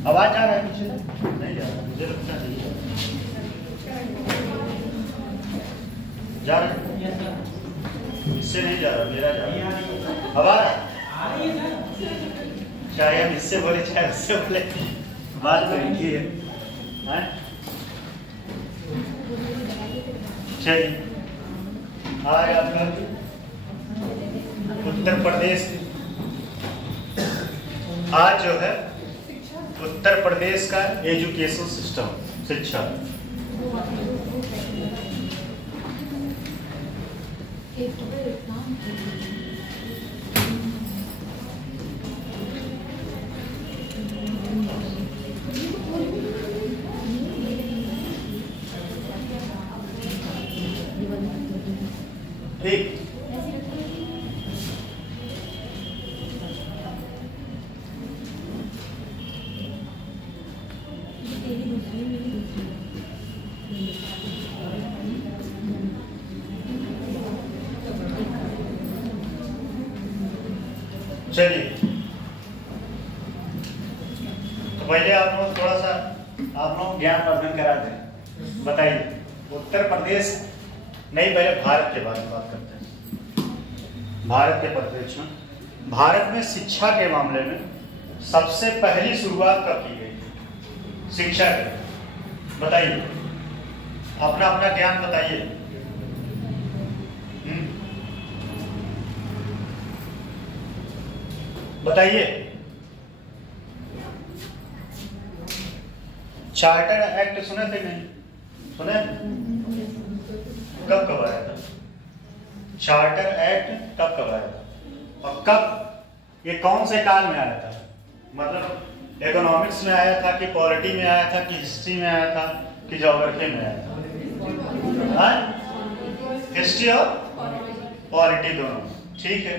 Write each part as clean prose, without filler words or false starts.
आवाज आ रहा है पीछे? नहीं जा रहा, मुझे लगता नहीं जा रहा है। इससे नहीं जा रहा, मेरा जा रहा है। आवाज आ रही है? चाहे हम इससे बोले चाहे उससे बोले, बात तो एक ही है। चलिए, आज आपका उत्तर प्रदेश, आज जो है उत्तर प्रदेश का एजुकेशन सिस्टम, शिक्षा। ठीक, चलिए तो पहले आप लोग थोड़ा सा आप लोग ज्ञान वर्धन कराते हैं। बताइए उत्तर प्रदेश नहीं, पहले भारत के बारे में बात करते हैं। भारत के परिप्रेक्ष्य में भारत में शिक्षा के मामले में सबसे पहली शुरुआत कब की गई थी? शिक्षा के बताइए, अपना अपना ज्ञान बताइए। बताइए। चार्टर एक्ट सुने थे नहीं? सुने? कब कब आया था चार्टर एक्ट? कब कब आया था और कब, ये कौन से काल में आया था? मतलब इकोनॉमिक्स में आया था कि पॉलिटी में आया था कि हिस्ट्री में आया था कि ज्योग्राफी में आया था? हिस्ट्री और पॉलिटी दोनों। ठीक है।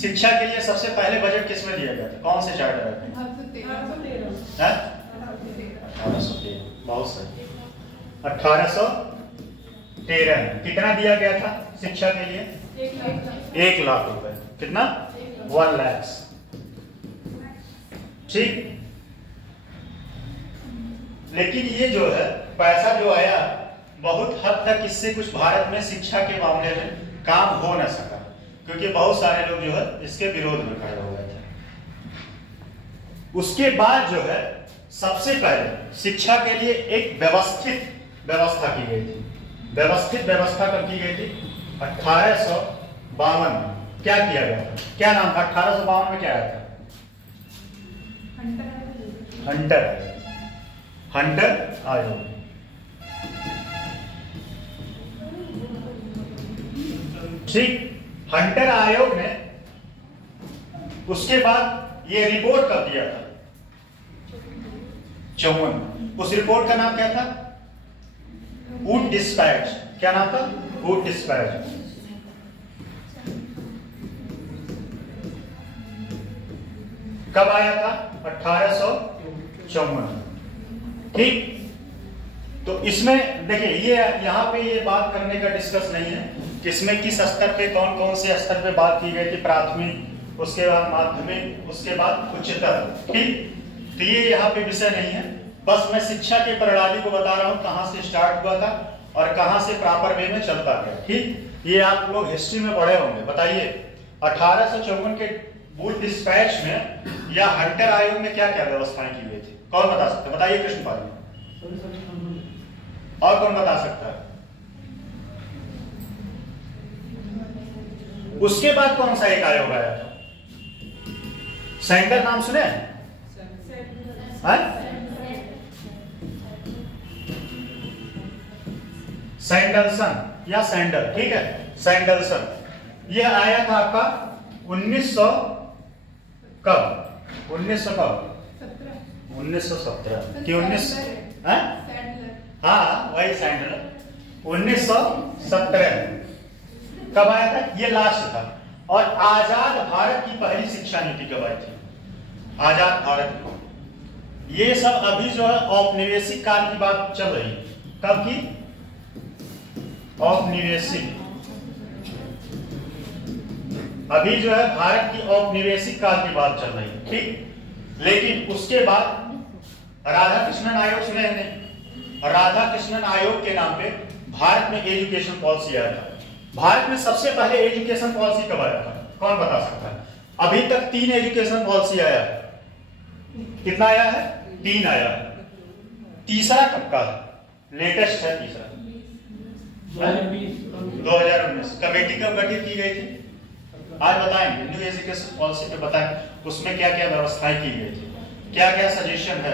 शिक्षा के लिए सबसे पहले बजट किसमें दिया गया था? कौन से चार्टर एक्ट में? 1813। बहुत सही। 1813 कितना दिया गया था शिक्षा के लिए? 1 लाख रुपए। कितना? 1 लाख। ठीक। लेकिन ये जो है पैसा जो आया, बहुत हद तक इससे कुछ भारत में शिक्षा के मामले में काम हो न सका, क्योंकि बहुत सारे लोग जो है इसके विरोध में खड़े हो गए थे। उसके बाद जो है सबसे पहले शिक्षा के लिए एक व्यवस्थित व्यवस्था की गई थी। व्यवस्थित व्यवस्था कब की गई थी? 1852 में। क्या किया गया था? क्या नाम था? 1852 में क्या आया था? हंटर आयोग। ठीक। हंटर आयोग ने उसके बाद ये रिपोर्ट कब दिया था? 54। उस रिपोर्ट का नाम क्या था? Wood dispatch. क्या नाम था? Wood dispatch. कब आया था? 1854। ठीक। तो इसमें देखिए, ये यहाँ पे ये बात करने का डिस्कस नहीं है किसमें किस स्तर पे कौन कौन से स्तर पे बात की गई थी। प्राथमिक, उसके बाद माध्यमिक, उसके बाद उच्चतर। ठीक। तो ये यहाँ पे विषय नहीं है। बस मैं शिक्षा के प्रणाली को बता रहा हूँ, कहाँ से स्टार्ट हुआ था और कहाँ से प्रॉपर वे में चलता गया। ठीक। ये आप लोग हिस्ट्री में पढ़े होंगे। बताइए 1854 के वुड डिस्पैच में या हंटर आयोग में क्या क्या व्यवस्थाएं की गई थी? कौन बता सकता है? बताइए कृष्णपाल। और कौन बता सकता है? उसके बाद कौन सा एक आयोग आया था? सैंडल नाम सुने? सैंडलसन या सैंडल। ठीक है, सैंडलसन। यह आया था आपका 1900 कब? 1900 कब? 1917 कि 19? हाँ वही सैंडल। 1917 कब आया था? ये लास्ट था। और आजाद भारत की पहली शिक्षा नीति कब आई थी? आजाद भारत में। ये सब अभी जो है औपनिवेशिक काल की बात चल रही है। कब की? औपनिवेशिक। अभी जो है भारत की औपनिवेशिक काल की बात चल रही है, ठीक। लेकिन उसके बाद राधाकृष्णन आयोग सुने हैं, राधाकृष्णन आयोग के नाम पे भारत में एजुकेशन पॉलिसी आया था। भारत में सबसे पहले एजुकेशन पॉलिसी कब आया था, कौन बता सकता है? अभी तक 3 एजुकेशन पॉलिसी आया है। कितना आया है? 3 आया है। तीसरा कब का है? लेटेस्ट है तीसरा 2019। कमेटी कब गठित की गई थी? आज बताएंगे। न्यू एजुकेशन पॉलिसी पे बताएं उसमें क्या क्या व्यवस्थाएं की गई थी, क्या क्या सजेशन है।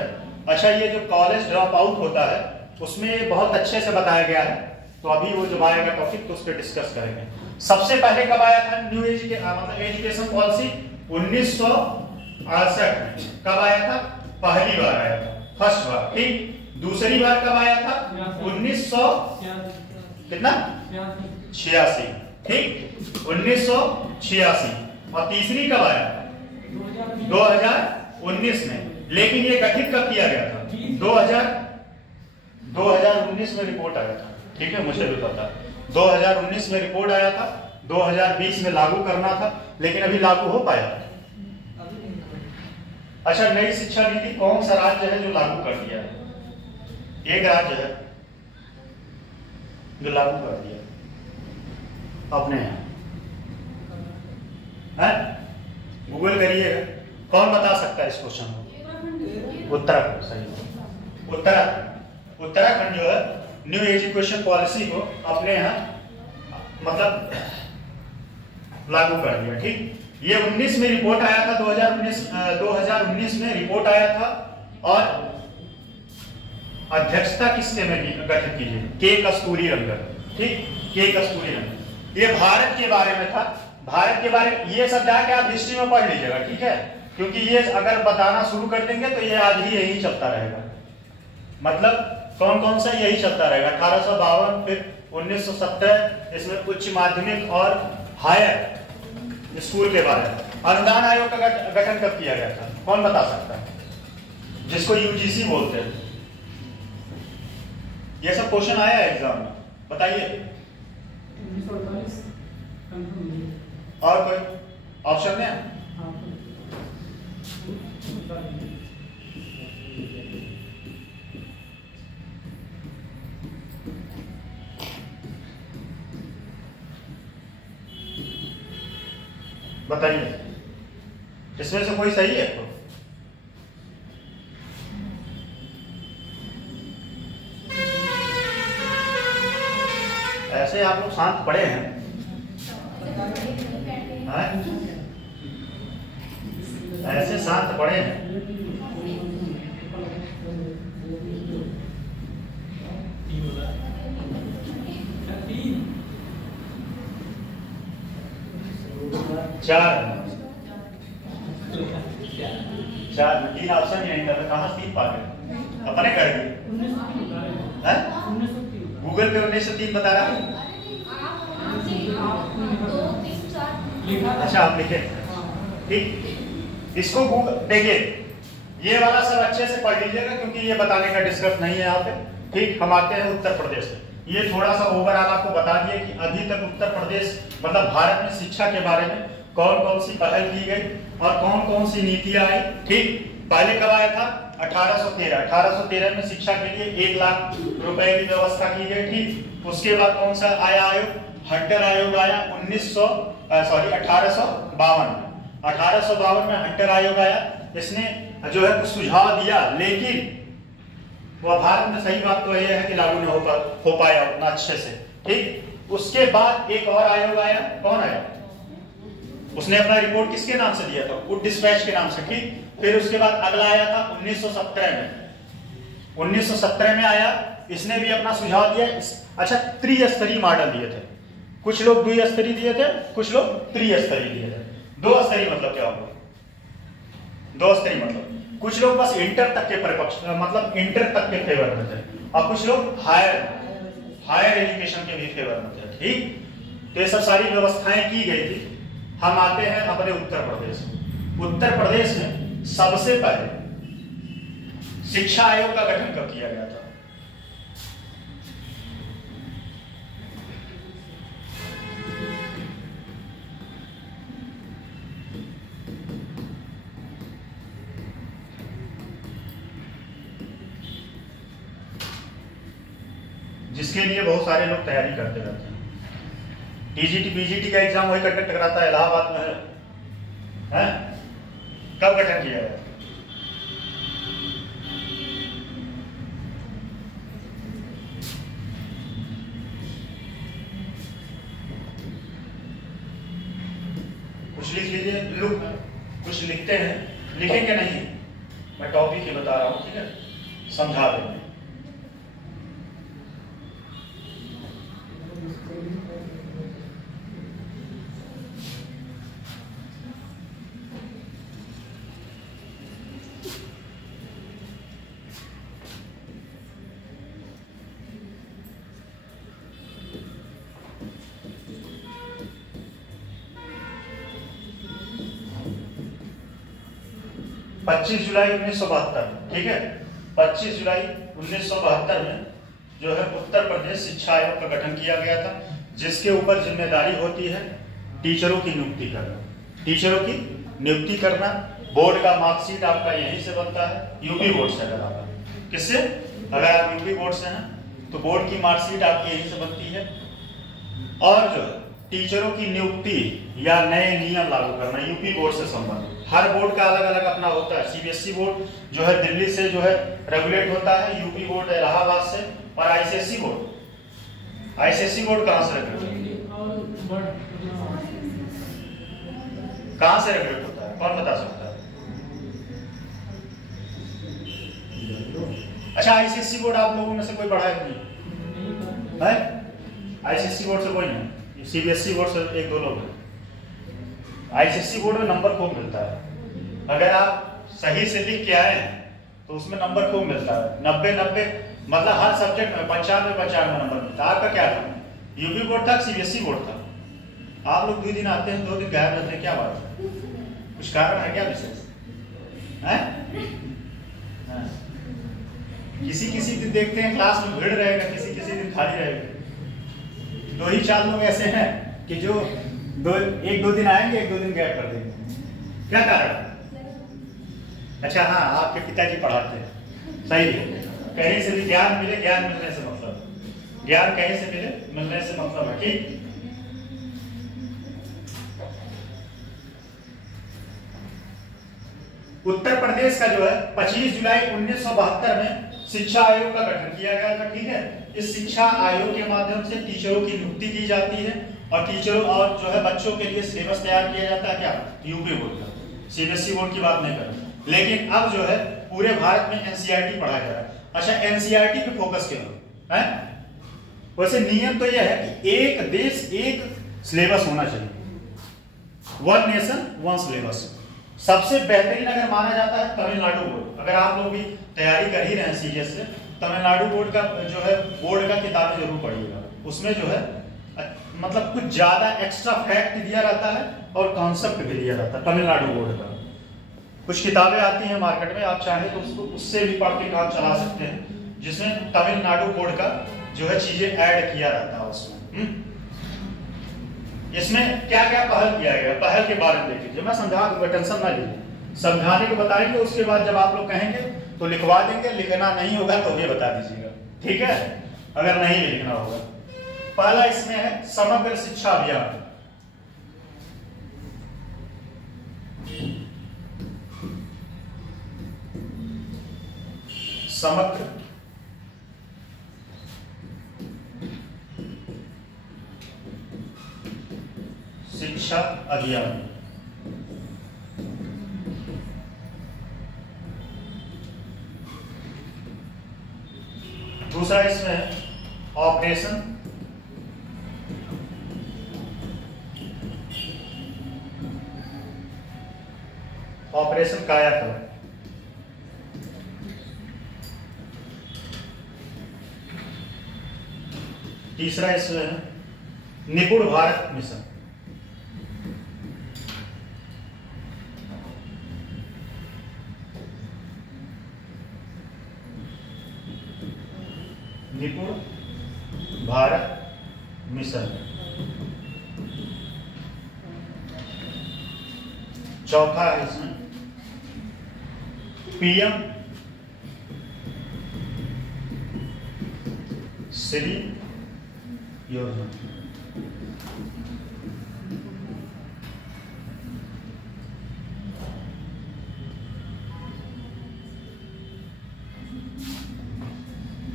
अच्छा, ये जो कॉलेज ड्रॉप आउट होता है उसमें बहुत अच्छे से बताया गया है, तो अभी वो जब आएगा टॉपिक तो उस पर डिस्कस करेंगे। सबसे पहले कब आया था न्यू एजुकेशन पॉलिसी? 1968 में। कब आया था? पहली बार आया था, फर्स्ट बार, ठीक। दूसरी बार कब आया था? 1900 कितना? 86, ठीक, 1986। और तीसरी कब आया? 2019 में। लेकिन ये गठित कब किया गया था? 2019 में रिपोर्ट आया था, ठीक है, मुझे भी पता है। 2019 में रिपोर्ट आया था, 2020 में लागू करना था, लेकिन अभी लागू हो पाया? अच्छा, नई शिक्षा नीति कौन सा राज्य है जो लागू कर दिया है? एक राज्य है जो लागू कर दिया अपने यहाँ है। गूगल करिएगा, कौन बता सकता है इस क्वेश्चन को? उत्तराखंड, सही। उत्तराखंड जो है न्यू एजुकेशन पॉलिसी को अपने यहाँ मतलब लागू कर दिया, ठीक। ये 19 में रिपोर्ट आया था, 2019 में रिपोर्ट आया था। और अध्यक्षता किसने में गठित की गई? के कस्तूरी रंगन, ठीक, के कस्तूरी रंगन। ये भारत के बारे में था। भारत के बारे में ये सब जाके आप हिस्ट्री में पढ़ लीजिएगा, ठीक है, क्योंकि ये अगर बताना शुरू कर देंगे तो ये आज ही यही चलता रहेगा। मतलब कौन कौन सा यही चलता रहेगा। 1852, फिर 1970, इसमें उच्च माध्यमिक और हायर स्कूल के बारे में। अनुदान आयोग का गठन कब किया गया था, कौन बता सकता है? जिसको यूजीसी बोलते हैं। ये सब क्वेश्चन आया है एग्जाम में, बताइए। और कोई ऑप्शन है? बताइए, इसमें से कोई सही है? ऐसे आप लोग शांत पड़े हैं, ऐसे शांत पड़े हैं। चार 3 ऑप्शन ही नहीं था, कहां से 3 पा गए? अपने कर गए। गूगल पे 1903 बता रहा है। अच्छा, आप लिखे, ठीक। इसको गूगल देखिए, ये वाला सब अच्छे से पढ़ लीजिएगा क्योंकि ये बताने का डिस्कस नहीं है यहाँ पे, ठीक। हम आते हैं उत्तर प्रदेश में। ये थोड़ा सा ओवरऑल आपको बता दिए कि अभी तक उत्तर प्रदेश मतलब भारत में शिक्षा के बारे में कौन कौन सी पहल की गई और कौन कौन सी नीतियां आई, ठीक। पहले कब आया था? 1813 में शिक्षा के लिए 1 लाख रुपए की व्यवस्था की गई, ठीक। उसके बाद कौन सा आया आयोग? हंटर आयोग आया 1852 में हंटर आयोग आया। इसने जो है कुछ सुझाव दिया, लेकिन वह भारत में सही बात तो यह है कि लागू नहीं हो पाया उतना अच्छे से, ठीक। उसके बाद एक और आयोग आया, कौन आया? उसने अपना रिपोर्ट किसके नाम से दिया था? वुड डिस्पैच के नाम से, ठीक। फिर उसके बाद अगला आया था 1917 में। 1917 में आया, इसने भी अपना सुझाव दिया। अच्छा, त्रिस्तरीय मॉडल दिए थे, कुछ लोग द्विस्तरीय दिए थे, कुछ लोग त्रिस्तरीय दिए थे। 2 स्तरीय मतलब क्या होगा? 2 स्तरीय मतलब कुछ लोग बस इंटर तक के परिपक्ष मतलब इंटर तक के फेवर में थे, और कुछ लोग हायर एजुकेशन के भी फेवर में थे, ठीक। तो ये सब सारी व्यवस्थाएं की गई थी। हम आते हैं अपने उत्तर प्रदेश में। उत्तर प्रदेश में सबसे पहले शिक्षा आयोग का गठन कब किया गया था? इसके लिए बहुत सारे लोग तैयारी करते रहते हैं। टीजीटी पीजीटी का एग्जाम वही कंडक्ट कराता है, इलाहाबाद में है? कब गठन किया है? कुछ लिख लीजिए, लोग कुछ लिखते हैं, लिखेंगे नहीं, मैं टॉपिक ही बता रहा हूं, ठीक है, समझा देंगे। जुलाई 1972, ठीक है, 25 जुलाई 1972 में जो है उत्तर प्रदेश शिक्षा आयोग का गठन किया गया था, जिसके ऊपर जिम्मेदारी होती है टीचरों की नियुक्ति करना। टीचरों की नियुक्ति करना, बोर्ड का मार्कशीट आपका यहीं से बनता है, यूपी बोर्ड से। अगर आप किससे, अगर आप यूपी बोर्ड से हैं तो बोर्ड की मार्कशीट आपकी यहीं से बनती है। और जो टीचरों की नियुक्ति या नए नियम लागू करना यूपी बोर्ड से संबंधित। हर बोर्ड का अलग अलग अपना होता है। सीबीएसई बोर्ड जो है दिल्ली से जो है रेगुलेट होता है, यूपी बोर्ड इलाहाबाद से, और आईसीएसई बोर्ड कहां से रेगुलेट होता है, कौन बता सकता है? अच्छा, आईसीएसई बोर्ड आप लोगों में से कोई पढ़ा है नहीं है? आईसीएसई बोर्ड से कोई नहीं, सीबीएसई बोर्ड से एक दो लोग हैं। आईसीएसई बोर्ड में नंबर खूब मिलता है, अगर आप सही से लिख के आए तो उसमें नंबर खूब मिलता है। 90 मतलब हर सब्जेक्ट में 95 नंबर मिलता है। आपका क्या था, यूपी बोर्ड था, सीबीएसई बोर्ड था? आप लोग 2 दिन आते हैं, 2 दिन गायब रहते हैं, क्या बात है? कुछ कारण है क्या विशेष? किसी दिन देखते हैं क्लास में भीड़ रहेगा, किसी दिन खाली रहेगा। 2 ही 4 लोग ऐसे हैं कि जो 1-2 दिन आएंगे, 1-2 दिन गैप कर देंगे। क्या कारण? अच्छा हाँ, आपके पिताजी पढ़ाते हैं, सही है। कहीं से भी ज्ञान मिले, ज्ञान मिलने से मतलब, ज्ञान कहीं से मिले, मिलने से मतलब है, ठीक। उत्तर प्रदेश का जो है 25 जुलाई 1972 में शिक्षा आयोग का गठन किया गया था, ठीक है। इस शिक्षा आयोग के माध्यम से टीचरों की नियुक्ति की जाती है और टीचरों और जो है बच्चों के लिए सिलेबस तैयार किया जाता है। क्या? यूपी बोर्ड का, सीबीएसई बोर्ड की बात नहीं कर रहा। लेकिन अब जो है पूरे भारत में एनसीईआरटी पढ़ाया जा रहा है। अच्छा, एनसीईआरटी पे फोकस क्यों है? वैसे नियम तो यह है कि एक देश एक सिलेबस होना चाहिए, वन नेशन वन सिलेबस। सबसे बेहतरीन अगर माना जाता है तमिलनाडु बोर्ड। अगर आप लोग भी तैयारी कर ही रहे हैं सीरियस से, तमिलनाडु बोर्ड का जो है बोर्ड का किताबें जरूर पढ़िएगा। उसमें जो है मतलब कुछ ज्यादा एक्स्ट्रा फैक्ट दिया रहता है और कॉन्सेप्ट भी दिया रहता है तमिलनाडु बोर्ड का। कुछ किताबें आती हैं मार्केट में, आप चाहें तो उसको उससे भी पढ़ के काम चला सकते हैं, जिसमें तमिलनाडु बोर्ड का जो है चीजें ऐड किया रहता है उसमें। इसमें क्या क्या पहल किया गया, पहल के बारे में देख लीजिए। मैं समझा दूंगा, टेंशन ना लीजिए, समझाने को बताएंगे, उसके बाद जब आप लोग कहेंगे तो लिखवा देंगे। लिखना नहीं होगा तो ये बता दीजिएगा, ठीक है, अगर नहीं भी लिखना होगा। पहला इसमें है समग्र शिक्षा अभियान। समग्र शिक्षा अभियान। दूसरा इसमें है ऑपरेशन कायाकल्प। तीसरा इसमें है निपुण भारत मिशन। निपुण भारत मिशन। चौथा है इसमें पीएम श्री योजना।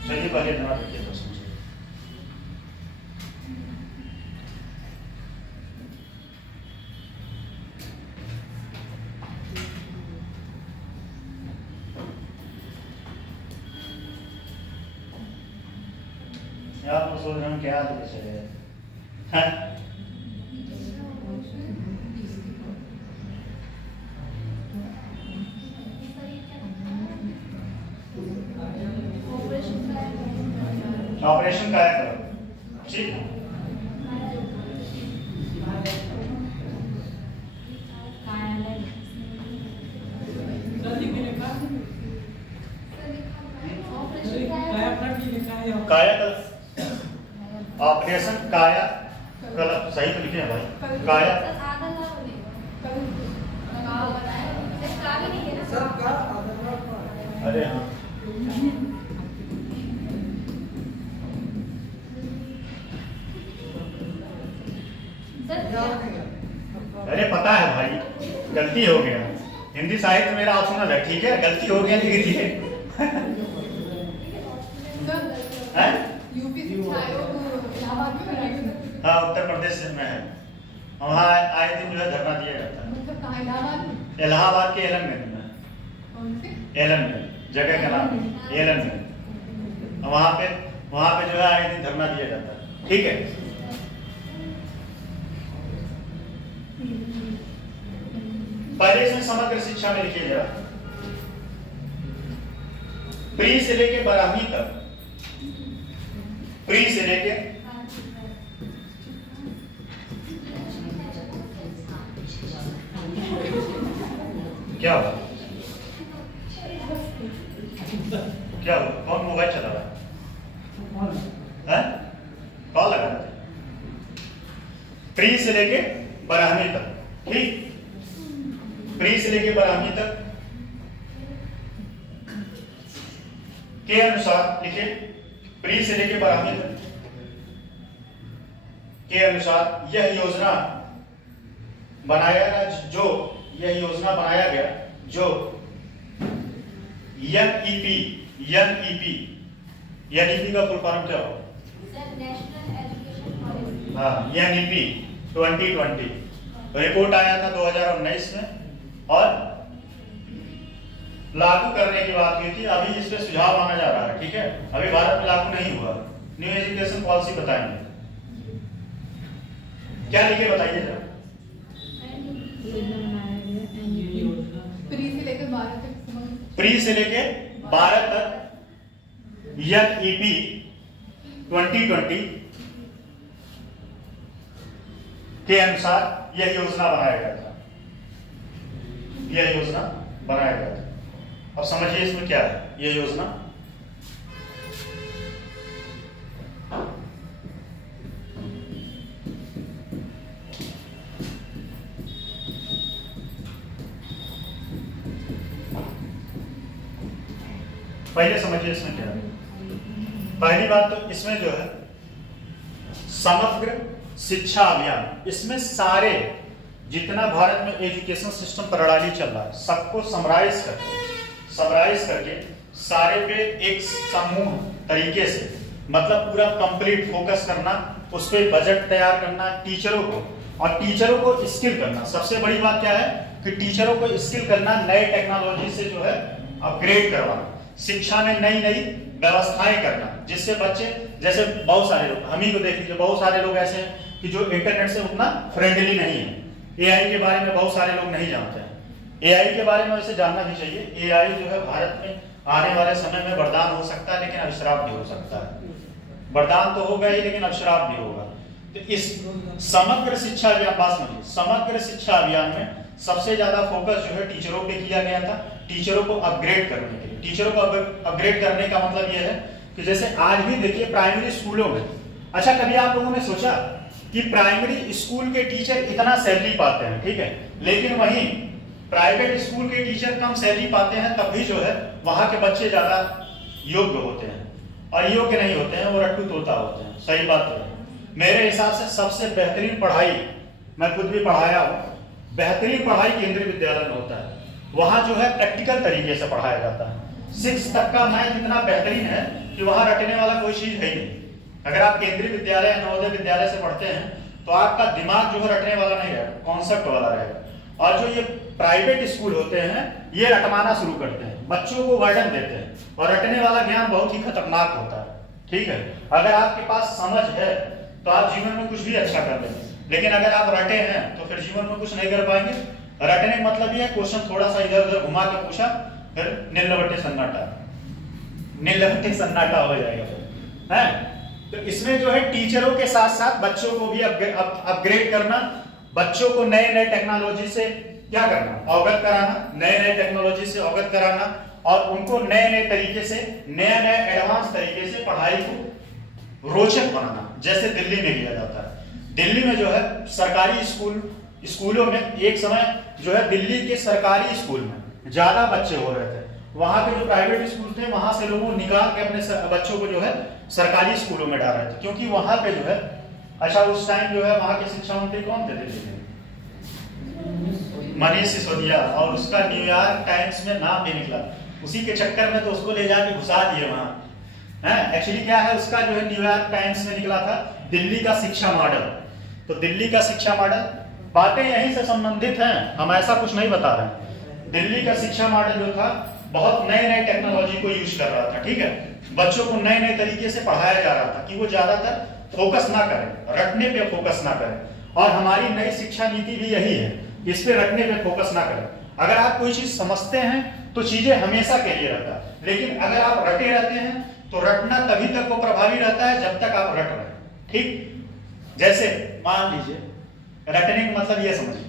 चलिए पहले ध्यान रखिए प्रश्न। आप तो सोच रहे हैं क्या चले ऑपरेशन काय करो, ठीक है। कायाकल्प, ऑपरेशन काया कल्प, सही तो लिखे हैं भाई, काया। अरे हाँ, अरे पता है भाई, गलती हो गया। हिंदी साहित्य मेरा ऑप्शनल है, ठीक है, गलती हो गया लिख दिए। हाँ, उत्तर प्रदेश से मैं है, वहाँ आए दिन जो है धरना दिया जाता है। इलाहाबाद के एलन में, एलन में जगह का नाम एलन में, वहाँ पे जो है आए दिन धरना दिया जाता है, ठीक है। पहले इसमें समग्र शिक्षा में लिखिए जरा, प्री से लेके 12वीं तक, प्री से लेके क्या हुआ, क्या हुआ, कौन मोबाइल चला रहा है, कॉल लगा रहा है। प्री से लेके 12वीं तक, ठीक, प्री से लेके 12वीं तक के अनुसार लिखे, प्री से लेके 12वीं तक के अनुसार यह योजना बनाया गया, जो यह योजना बनाया गया जो एनईपी, एनईपी का फुल फॉर्म क्या हो, हाँ, एनईपी 2020 रिपोर्ट आया था 2019 में और लागू करने की बात हुई थी। अभी इस पे सुझाव मांगा जा रहा है, ठीक है, अभी भारत में लागू नहीं हुआ। न्यू एजुकेशन पॉलिसी बताएंगे, क्या लिखे बताइए जरा। प्री से लेके 12 तक एनईपी 2020 के अनुसार यह योजना बनाया गया था, यह योजना बनाया गया था। अब समझिए इसमें क्या है यह योजना। पहले समझिए इसमें क्या है। पहली बात तो इसमें जो है समग्र शिक्षा अभियान, इसमें सारे जितना भारत में एजुकेशन सिस्टम प्रणाली चल रहा है सबको समराइज करके सारे पे एक समूह तरीके से, मतलब पूरा कंप्लीट फोकस करना, उस पर बजट तैयार करना, टीचरों को, और टीचरों को स्किल करना। सबसे बड़ी बात क्या है कि टीचरों को स्किल करना, नए टेक्नोलॉजी से जो है अपग्रेड करवाना, शिक्षा में नई नई व्यवस्थाएं करना, जिससे बच्चे, जैसे बहुत सारे लोग, हम ही को देख लीजिए, बहुत सारे लोग ऐसे हैं कि जो इंटरनेट से उतना फ्रेंडली नहीं है। एआई के बारे में बहुत सारे लोग नहीं जानते हैं। एआई के बारे में वैसे जानना भी चाहिए। एआई जो है भारत में आने वाले समय में वरदान हो सकता है, लेकिन अभिश्राप भी हो सकता है। वरदान तो होगा ही, लेकिन अभिश्राप भी होगा। तो इस समग्र शिक्षा अभियान, बात समझिए, समग्र शिक्षा अभियान में सबसे ज्यादा फोकस जो है टीचरों पे किया गया था, टीचरों को अपग्रेड करने के लिए। टीचरों को अपग्रेड करने का मतलब यह है कि जैसे आज भी देखिए प्राइमरी स्कूलों में, अच्छा कभी आप लोगों ने सोचा कि प्राइमरी स्कूल के टीचर इतना सैलरी पाते हैं, ठीक है, लेकिन वहीं प्राइवेट स्कूल के टीचर कम सैलरी पाते हैं, तब भी जो है वहां के बच्चे ज्यादा योग्य होते हैं, और योग्य नहीं होते हैं वो रट्टू तोता होते हैं। सही बात है। मेरे हिसाब से सबसे बेहतरीन पढ़ाई, मैं खुद भी पढ़ाया हूँ, बेहतरीन पढ़ाई केंद्रीय विद्यालय में होता है। वहाँ जो है प्रैक्टिकल तरीके से पढ़ाया जाता है। 6 तक का मैथ इतना बेहतरीन है कि वहाँ रटने वाला कोई चीज है ही नहीं। अगर आप केंद्रीय विद्यालय, नवोदय विद्यालय से पढ़ते हैं तो आपका दिमाग जो है रटने वाला नहीं रहेगा, कॉन्सेप्ट वाला रहेगा। और जो ये प्राइवेट स्कूल होते हैं ये रटवाना शुरू करते हैं, बच्चों को वर्डन देते हैं, और रटने वाला ज्ञान बहुत ही खतरनाक होता है। ठीक है, अगर आपके पास समझ है तो आप जीवन में कुछ भी अच्छा कर लेंगे, लेकिन अगर आप रटे हैं तो फिर जीवन में कुछ नहीं कर पाएंगे। रटने का मतलब ये है क्वेश्चन थोड़ा सा इधर उधर घुमा के पूछा, फिर नीलवट्टे सन्नाटा हो जाएगा है। तो इसमें जो है टीचरों के साथ साथ बच्चों को भी अपग्रेड करना, बच्चों को नए नए टेक्नोलॉजी से क्या करना, अवगत कराना, नए नए टेक्नोलॉजी से अवगत कराना, और उनको नए नए तरीके से, नए नए एडवांस तरीके से पढ़ाई को रोचक बनाना, जैसे दिल्ली में किया जाता है। दिल्ली में जो है सरकारी स्कूलों में एक समय जो है दिल्ली के सरकारी स्कूल में ज्यादा बच्चे हो रहे थे। वहां के जो प्राइवेट स्कूल थे वहां से लोगों निकाल के अपने बच्चों को जो है सरकारी स्कूलों में डाल रहे थे, क्योंकि वहां पे जो है, अच्छा उस टाइम जो है वहां के शिक्षा मंत्री कौन थे दिल्ली में? मनीष सिसोदिया, और उसका न्यूयॉर्क टाइम्स में नाम भी निकला। उसी के चक्कर में तो उसको ले जाके घुसा दिए वहां है। एक्चुअली क्या है, उसका जो है न्यूयॉर्क टाइम्स में निकला था दिल्ली का शिक्षा मॉडल। तो दिल्ली का शिक्षा मॉडल, बातें यहीं से संबंधित हैं, हम ऐसा कुछ नहीं बता रहे हैं। दिल्ली का शिक्षा मॉडल जो था बहुत नए नए टेक्नोलॉजी को यूज कर रहा था। ठीक है, बच्चों को नए नए तरीके से पढ़ाया जा रहा था कि वो ज्यादातर फोकस ना करें, रटने पे फोकस ना करें। और हमारी नई शिक्षा नीति भी यही है, इस पे रटने पे फोकस ना करें। अगर आप कोई चीज समझते हैं तो चीजें हमेशा के लिए रहता है, लेकिन अगर आप रटे रहते हैं तो रटना तभी तक वो प्रभावी रहता है जब तक आप रट रहे हैं। ठीक, जैसे मान लीजिए रटने का मतलब ये समझिए,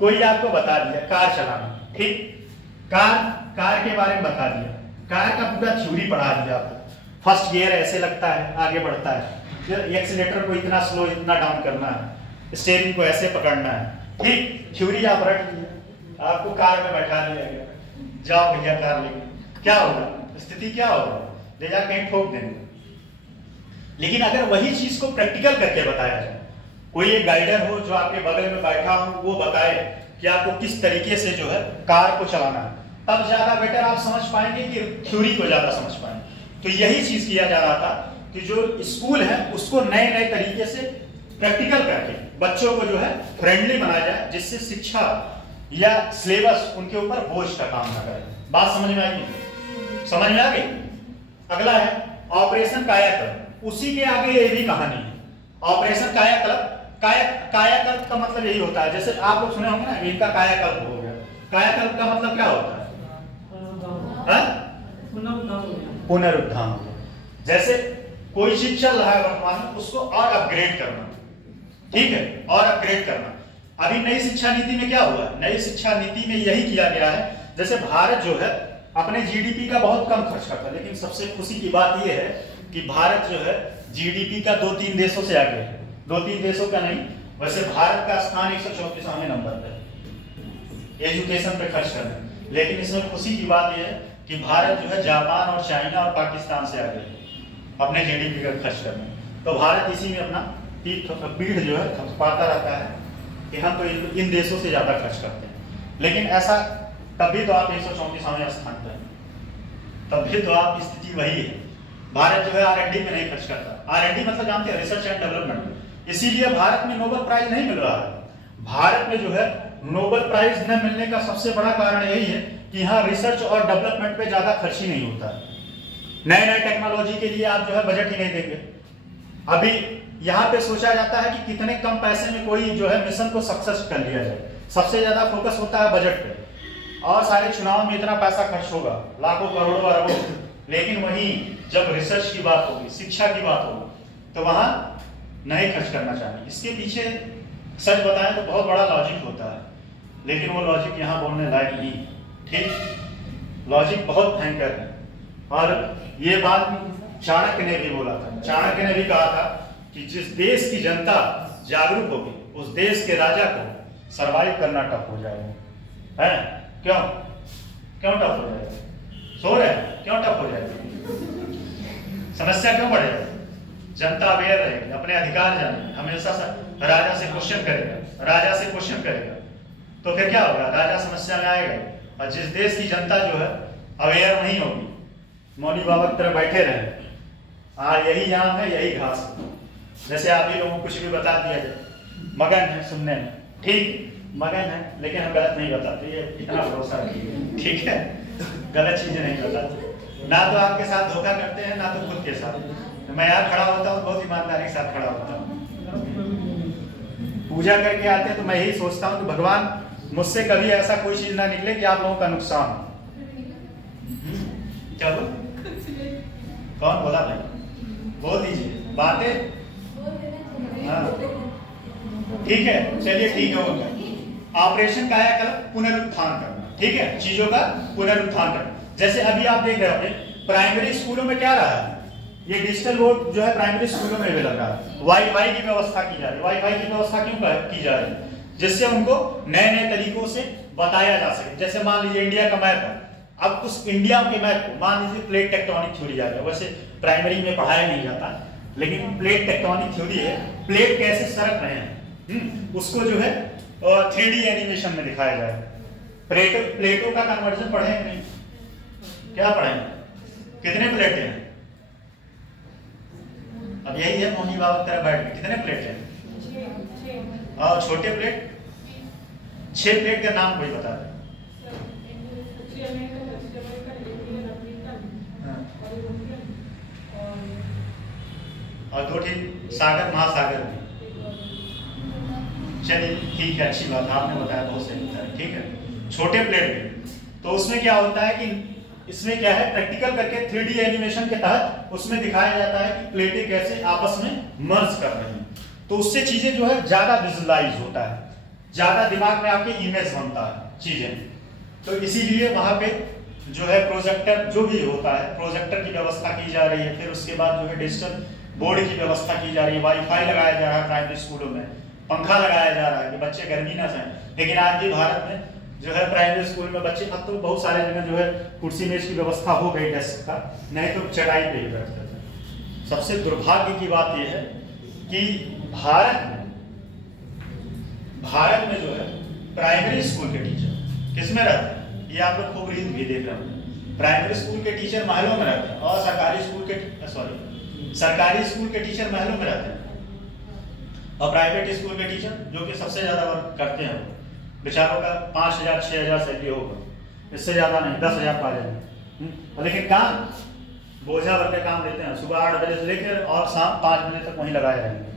कोई आपको बता दिया कार चलाना, ठीक, कार के बारे में बता दिया, कार का पूरा थ्योरी पढ़ा दिया आपको, फर्स्ट गियर ऐसे लगता है आगे बढ़ता है, फिर एक्सीलेटर को इतना स्लो इतना डाउन करना है, स्टीयरिंग को ऐसे पकड़ना है। ठीक, थ्योरी आप रट लिए, आपको कार में बैठा दिया गया, जाओ भैया कार लेके, क्या होगा, स्थिति क्या होगा, ले जा कहीं ठोक देंगे। लेकिन अगर वही चीज को प्रैक्टिकल करके बताया जाए, कोई एक गाइडर हो जो आपके बगल में बैठा हो, वो बताए कि आपको किस तरीके से जो है कार को चलाना है, तब ज्यादा बेटर आप समझ पाएंगे कि थ्योरी को ज्यादा समझ पाएंगे। तो यही चीज किया जा रहा था कि जो स्कूल है उसको नए नए तरीके से प्रैक्टिकल करके बच्चों को जो है फ्रेंडली बनाया जाए, जिससे शिक्षा या सिलेबस उनके ऊपर बोझ का काम ना करे। बात समझ में आई? समझ में आ गई? अगला है ऑपरेशन कायाकल्प। उसी के आगे ये भी कहानी है। ऑपरेशन कायाकल्प, कायाकल्प का मतलब यही होता है, जैसे आप लोग सुने होंगे ना, इनका कायाकल्प हो गया। कायाकल्प का मतलब क्या होता है? पुनरुत्थान। जैसे कोई चीज चल रहा है वर्तमान में, उसको और अपग्रेड करना। ठीक है, और अपग्रेड करना। अभी नई शिक्षा नीति में क्या हुआ? नई शिक्षा नीति में यही किया गया है, जैसे भारत जो है अपने जीडीपी का बहुत कम खर्च करता है, लेकिन सबसे खुशी की बात यह है कि भारत जो है जीडीपी का 2-3 देशों से आगे है। 2-3 देशों का नहीं, वैसे भारत का स्थान 134वें नंबर पे एजुकेशन पे खर्च करने। लेकिन इसमें खुशी की बात यह है कि भारत जो है जापान और चाइना और पाकिस्तान से आगे है अपने जीडीपी का खर्च करने। तो भारत इसी में अपना पीठ जो है थपथपाता रहता है कि हम तो इन देशों से ज्यादा खर्च करते हैं। लेकिन ऐसा तभी तो आप 134वें स्थान पर हैं, तभी तो आप स्थिति वही है। भारत जो है R&D में नहीं खर्च करता। R&D मतलब जानते हैं, रिसर्च एंड डेवलपमेंट। इसीलिए भारत में नोबेल प्राइज नहीं मिल रहा है। भारत में जो है नोबेल प्राइज न मिलने का सबसे बड़ा कारण यही है कि यहाँ रिसर्च और डेवलपमेंट पे ज्यादा खर्च ही नहीं होता है। नए नए टेक्नोलॉजी के लिए आप जो है बजट ही नहीं देंगे। अभी यहाँ पे सोचा जाता है कि कितने कम पैसे में कोई जो है मिशन को सक्सेस कर लिया जाए। सबसे ज्यादा फोकस होता है बजट पे, और सारे चुनाव में इतना पैसा खर्च होगा, लाखों करोड़ों अरबों। लेकिन वहीं जब रिसर्च की बात होगी, शिक्षा की बात होगी, तो वहां नहीं खर्च करना चाहिए। इसके पीछे सच बताएं तो बहुत बड़ा लॉजिक होता है, लेकिन वो लॉजिक यहाँ बोलने लायक नहीं। ठीक, लॉजिक बहुत भयंकर है। और ये बात चाणक्य ने भी बोला था। चाणक्य ने भी कहा था कि जिस देश की जनता जागरूक होगी, उस देश के राजा को सरवाइव करना टफ हो जाएगा। है क्यों टफ हो जाएगा? सो रहे हैं, क्यों टफ हो जाएगा? समस्या क्यों बढ़ेगा? जनता अवेयर रहेगी, अपने अधिकार जानेगी, हमेशा राजा से क्वेश्चन करेगा, राजा से क्वेश्चन करेगा, तो फिर क्या होगा, राजा समस्या में आएगा। और जिस देश की जनता जो है अवेयर नहीं होगी, मौनी बाबा की तरह बैठे रहे, यही आम है यही घास, जैसे आप ही लोगों को कुछ भी बता दिया जाए, मगन है सुनने में, ठीक मगन है, लेकिन हम गलत नहीं बताते, ये इतना भरोसा रखिए, ठीक है, गलत चीजें नहीं बताते, ना तो आपके साथ धोखा करते हैं ना तो खुद के साथ। तो मैं यहाँ खड़ा होता हूँ बहुत ईमानदारी के साथ खड़ा होता हूँ, पूजा करके आते हैं तो मैं यही सोचता हूँ कि भगवान मुझसे कभी ऐसा कोई चीज ना निकले कि आप लोगों का नुकसान हो। क्या बोल, कौन बोला भाई, बोल दीजिए बातें, हाँ ठीक है, चलिए ठीक है। ऑपरेशन कायाकल्प पुनरुत्थान करना, ठीक है, चीजों का पुनरुत्थान करना। जैसे अभी आप देख रहे हो प्राइमरी स्कूलों में क्या रहा है, ये डिजिटल बोर्ड जो है प्राइमरी स्कूलों में भी लगा है, वाईफाई की व्यवस्था की जा रही है। वाईफाई की व्यवस्था क्यों की जा रही है, जिससे उनको नए नए तरीकों से बताया जा सके। जैसे मान लीजिए इंडिया का मैप है, अब उस इंडिया के मैप को मान लीजिए प्लेट टेक्टोनिक थ्योरी आ गया, वैसे प्राइमरी में पढ़ाया नहीं जाता, लेकिन प्लेट टेक्टोनिक थ्योरी है, प्लेट कैसे सरक रहे हैं, उसको जो है 3D एनिमेशन में दिखाया जाए। प्लेटों का कन्वर्जन पढ़े नहीं, क्या पढ़े, कितने प्लेटें हैं, अब यही है मोहनी बाबा तरह बैठ के, कितने प्लेट हैं, और छोटे प्लेट 6 प्लेट का नाम कोई बता दे। और 2 सागर महासागर में, चलिए ठीक है, अच्छी बात आपने बताया, बहुत सही बताया, ठीक है, छोटे प्लेट में। तो उसमें क्या होता है कि इसमें क्या है, प्रैक्टिकल करके 3D एनिमेशन के तहत उसमें दिखाया जाता है कि प्लेटें कैसे आपस में मर्ज कर रही हैं, तो उससे चीजें जो है ज्यादा विजुअलाइज होता है, ज्यादा दिमाग में आपके इमेज बनता है चीजें। तो इसीलिए वहां पे जो है प्रोजेक्टर जो भी होता है, प्रोजेक्टर की व्यवस्था की जा रही है, फिर उसके बाद जो है डिजिटल बोर्ड की व्यवस्था की जा रही है, वाईफाई लगाया जा रहा है प्राइमरी स्कूलों में, पंखा लगाया जा रहा है कि बच्चे गर्मी ना सहें। लेकिन आज भी भारत में जो है प्राइमरी स्कूल में बच्चे, अब तो बहुत सारे जगह जो है कुर्सी मेज की व्यवस्था हो गई डेस्क का, नहीं तो चटाई पे ही बैठते थे। सबसे दुर्भाग्य की बात यह है कि भारत में जो है प्राइमरी स्कूल के टीचर किसमें रहते हैं, ये आप लोग खूब रीत भी देख रहे हैं, प्राइमरी स्कूल के टीचर महलों में रहते हैं, और सरकारी स्कूल के टीचर महलों में रहते हैं, और प्राइवेट स्कूल के टीचर जो कि सबसे ज्यादा वर्क करते हैं, बेचारों का 5,000 6,000 सैलरी होगा, इससे ज्यादा नहीं, 10,000 पा जाएंगे, लेकिन काम बोझा भर के काम देते हैं, सुबह 8 बजे से लेकर और शाम 5 बजे तक वहीं लगाए रहेंगे।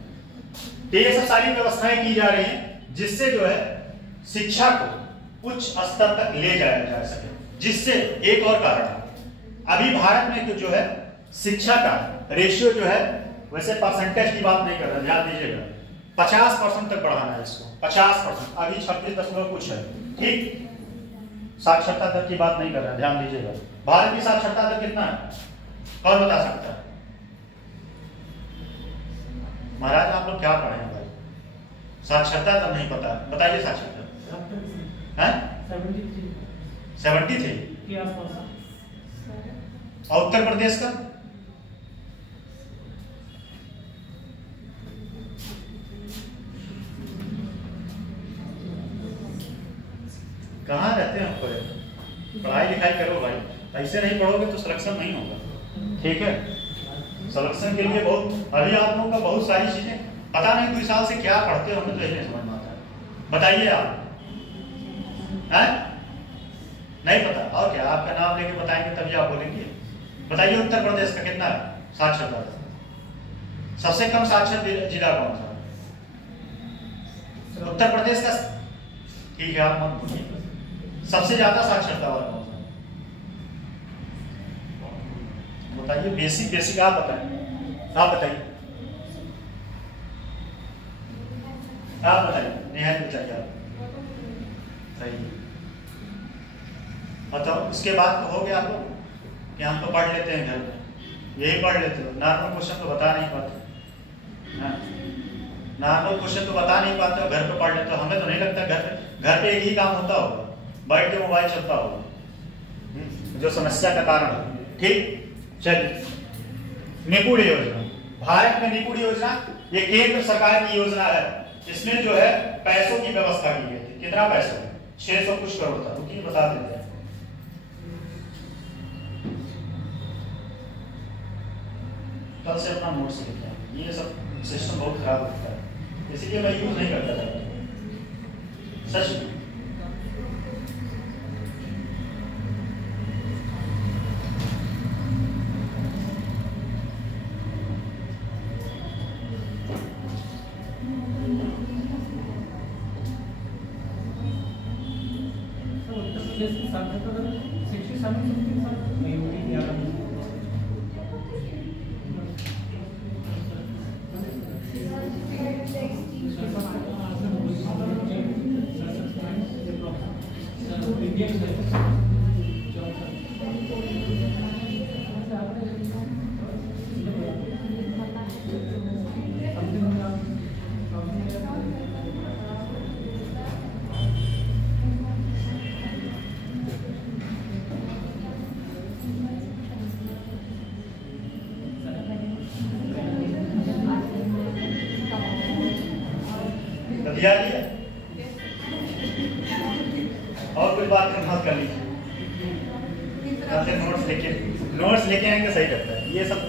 तो ये सब सारी व्यवस्थाएं की जा रही हैं जिससे जो है शिक्षा को उच्च स्तर तक ले जाया जा सके। जिससे एक और कारण, अभी भारत में जो है शिक्षा का रेशियो जो है, वैसे परसेंटेज की बात नहीं कर रहा, ध्यान दीजिएगा, 50% तक बढ़ाना है इसको, 50%, अभी 26 कुछ है, ठीक, साक्षरता दर की बात नहीं कर रहा, ध्यान दीजिएगा। भारत की साक्षरता दर कितना है, कौन बता सकता है? महाराज आप लोग क्या पढ़े हैं भाई, साक्षरता दर नहीं पता, बताइए साक्षरता है 73 और उत्तर प्रदेश का कहाँ रहते हैं? पढ़ाई लिखाई करो भाई, ऐसे नहीं पढ़ोगे तो सिलेक्शन नहीं होगा, ठीक है। सिलेक्शन के लिए बहुत, अभी आप लोगों का बहुत सारी चीजें पता नहीं, 2 साल से क्या पढ़ते हो हमें तो यही नहीं समझ में आता है, बताइए आप हैं? नहीं पता, और क्या आपका नाम लेके बताएंगे तभी आप बोलेंगे। बताइए उत्तर प्रदेश का कितना है साक्षरता दर, सबसे कम साक्षर जिला कौन सा? उत्तर प्रदेश का, ठीक है आप मत बोलिए, सबसे ज्यादा साक्षरता वाला कौन सा? बताइए, बेसिक आप बताइए, आप बताइए, आप बताइए, निहाल बताइए आप, सही। बताओ, उसके बाद हो गया आपको कि हम तो पढ़ लेते हैं घर में, यही पढ़ लेते हो, नॉर्मल क्वेश्चन तो बता नहीं पाते, नॉर्मल क्वेश्चन तो बता नहीं पाते हो, घर पे पढ़ लेते हो। हमें तो नहीं लगता घर पे एक ही काम होता होगा, बैठ के मोबाइल चलता होगा, जो समस्या का कारण है, ठीक। चलिए, निपुण योजना, भारत में निपुण योजना ये केंद्र सरकार की योजना है। इसमें जो है पैसों की व्यवस्था की गई थी। कितना पैसा? 600 कुछ करोड़ था। रुकिए बता देते हैं। कल से अपना नोट्स लिखते हैं। ये सब सिस्टम बहुत खराब होता है, इसीलिए मैं यूज नहीं करता था सच में। और कोई बात मत कर लीजिए। नोट्स लेके आएंगे सही रहता है। ये सब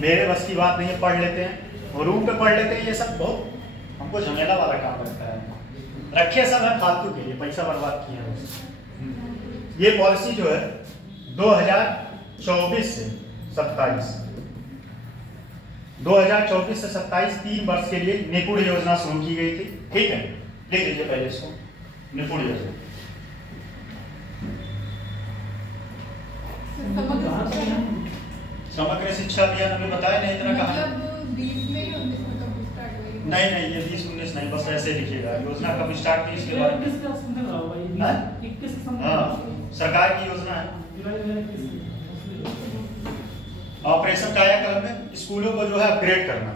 मेरे बस की बात नहीं है, पढ़ लेते हैं और रूम पे पढ़ लेते हैं। ये सब बहुत हमको झमेला वाला काम लगता है। रखे सब है फालतू के लिए, पैसा बर्बाद किया है। ये पॉलिसी जो है 2024 से 27 2024 से 27 3 वर्ष के लिए निपुण योजना शुरू की गई थी। ठीक है, लिख लीजिए पहले इसको, निपुण योजना। समग्र शिक्षा अभियान हमें बताया नहीं, इतना कहा नहीं नहीं, ये 20-19 नहीं, बस ऐसे लिखिएगा। योजना कब स्टार्ट की इसके बारे में। हाँ, सरकार की योजना है। ऑपरेशन कायाकल्प में स्कूलों को जो है अपग्रेड करना।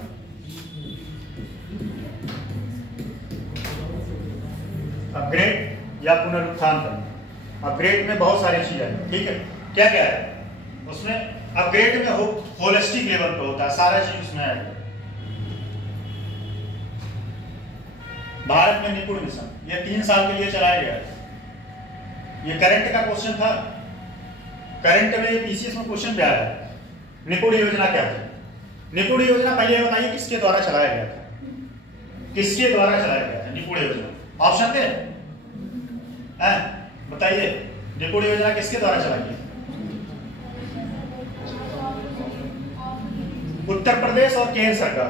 अपग्रेड या पुनरुत्थान करना। अपग्रेड में बहुत सारी चीजें हैं। ठीक है, क्या क्या है उसमें? अपग्रेड में होलिस्टिक लेवल पे होता है, सारा चीज उसमें आएगा। भारत में निपुण मिशन ये 3 साल के लिए चलाया गया है। ये करंट का क्वेश्चन था, करंट में पीसीएस में क्वेश्चन भी आया है। निपुण योजना क्या थी? निपुण योजना पहले बताइए किसके द्वारा चलाया गया था? किसके द्वारा चलाया गया था निपुण योजना? ऑप्शन दे, बताइए निपुण योजना किसके द्वारा चलाई गई? उत्तर प्रदेश और केंद्र सरकार।